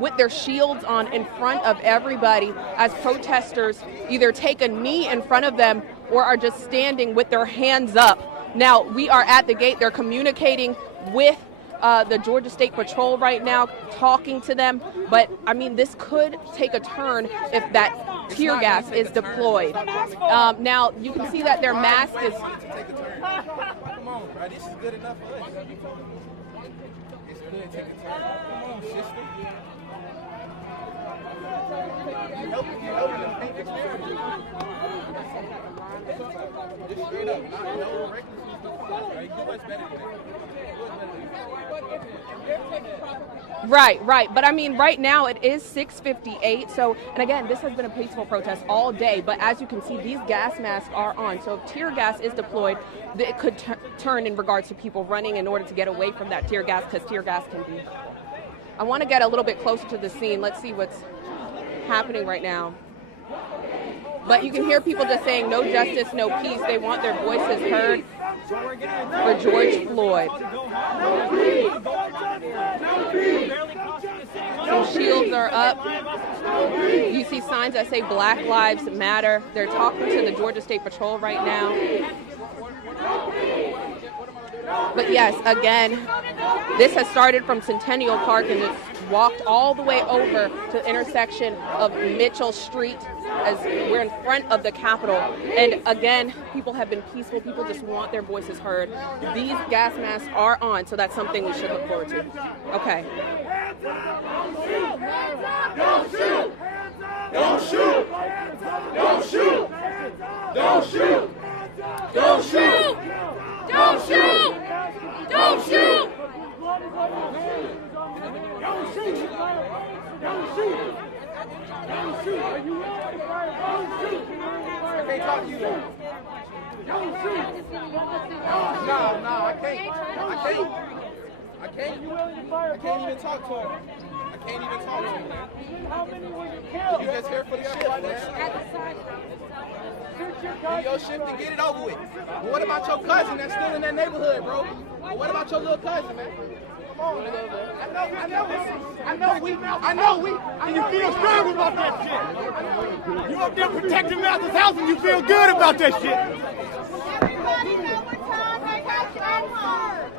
with their shields on in front of everybody as protesters either take a knee in front of them or are just standing with their hands up. Now, we are at the gate. They're communicating with the Georgia State Patrol right now, talking to them. But, I mean, this could take a turn if that tear gas is deployed. Now, you can see that their mask is... Come on, bro. This is good enough for us. It's good. Take a turn. Come on, sister. Help me paint this picture. Just straight up. Not no reckless stuff. You do what's better than that. Right. But I mean, right now it is 6:58. So, and again, this has been a peaceful protest all day. But as you can see, these gas masks are on. So if tear gas is deployed, it could turn in regards to people running in order to get away from that tear gas, because tear gas can be. I want to get a little bit closer to the scene. Let's see what's happening right now. But you can hear people just saying no justice, no peace. They want their voices heard for George Floyd. Some shields are up. You see signs that say Black Lives Matter. They're talking to the Georgia State Patrol right now. But yes, again, this has started from Centennial Park and it's walked all the way over to the intersection of Mitchell Street as we're in front of the Capitol. And again, people have been peaceful. People just want their voices heard. These gas masks are on, so that's something we should look forward to. Okay. Don't shoot! Don't shoot! Don't shoot! Don't shoot! Don't shoot! Don't shoot! Don't shoot! Don't shoot! Don't shoot! Don't shoot! Are you ready? Don't shoot! I can't talk to you. Don't shoot! No, I can't. I can't. You willing to fire I can't even talk to him. I can't even talk to him, man. How many will you kill? You just here for the shit, man. Do your shit to get it over with. But what about your cousin that's still in that neighborhood, bro? But what about your little cousin, man? Come on, man. I know we. And you feel strong about that shit. You up there protecting Master's house and you feel good about that shit. Everybody know what time they got you at home.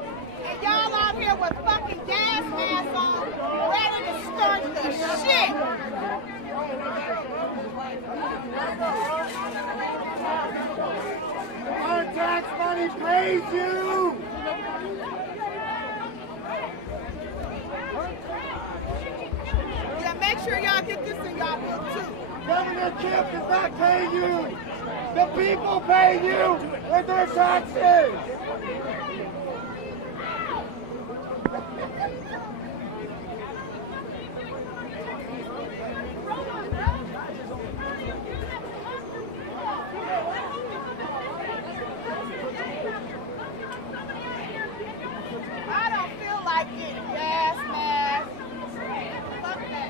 And y'all out here with fucking gas masks on, ready to start the shit. Our tax money pays you. Yeah, make sure y'all get this in y'all book too. Governor Kemp does not pay you. The people pay you with their taxes. I don't feel like getting gas masks. Fuck that.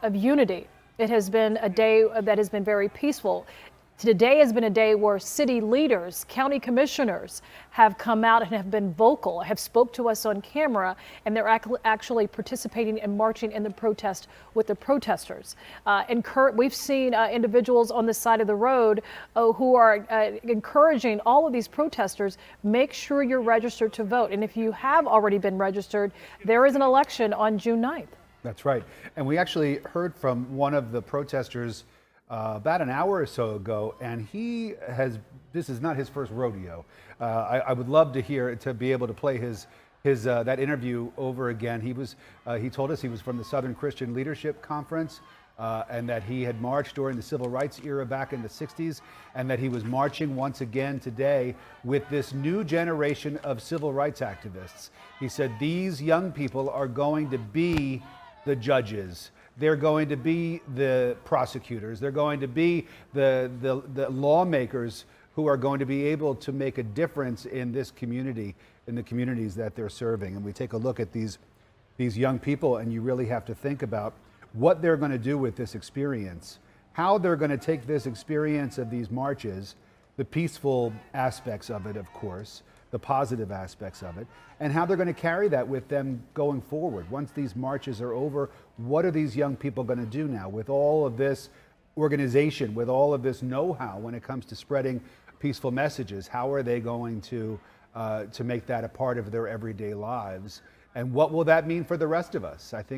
Of unity. It has been a day that has been very peaceful. Today has been a day where city leaders, county commissioners have come out and have been vocal, have spoke to us on camera, and they're actually participating and marching in the protest with the protesters. We've seen individuals on the side of the road who are encouraging all of these protesters, make sure you're registered to vote. And if you have already been registered, there is an election on June 9th. That's right. And we actually heard from one of the protesters about an hour or so ago, and this is not his first rodeo. I would love to be able to play that interview over again. He told us he was from the Southern Christian Leadership Conference, and that he had marched during the civil rights era back in the 60s, and that he was marching once again today with this new generation of civil rights activists. He said these young people are going to be the judges. They're going to be the prosecutors. They're going to be the lawmakers who are going to be able to make a difference in this community, in the communities that they're serving. And we take a look at these young people, and you really have to think about what they're going to do with this experience, how they're going to take this experience of these marches, the peaceful aspects of it, of course, the positive aspects of it, and how they're going to carry that with them going forward. Once these marches are over, what are these young people going to do now with all of this organization, with all of this know-how when it comes to spreading peaceful messages? How are they going to make that a part of their everyday lives? And what will that mean for the rest of us? I think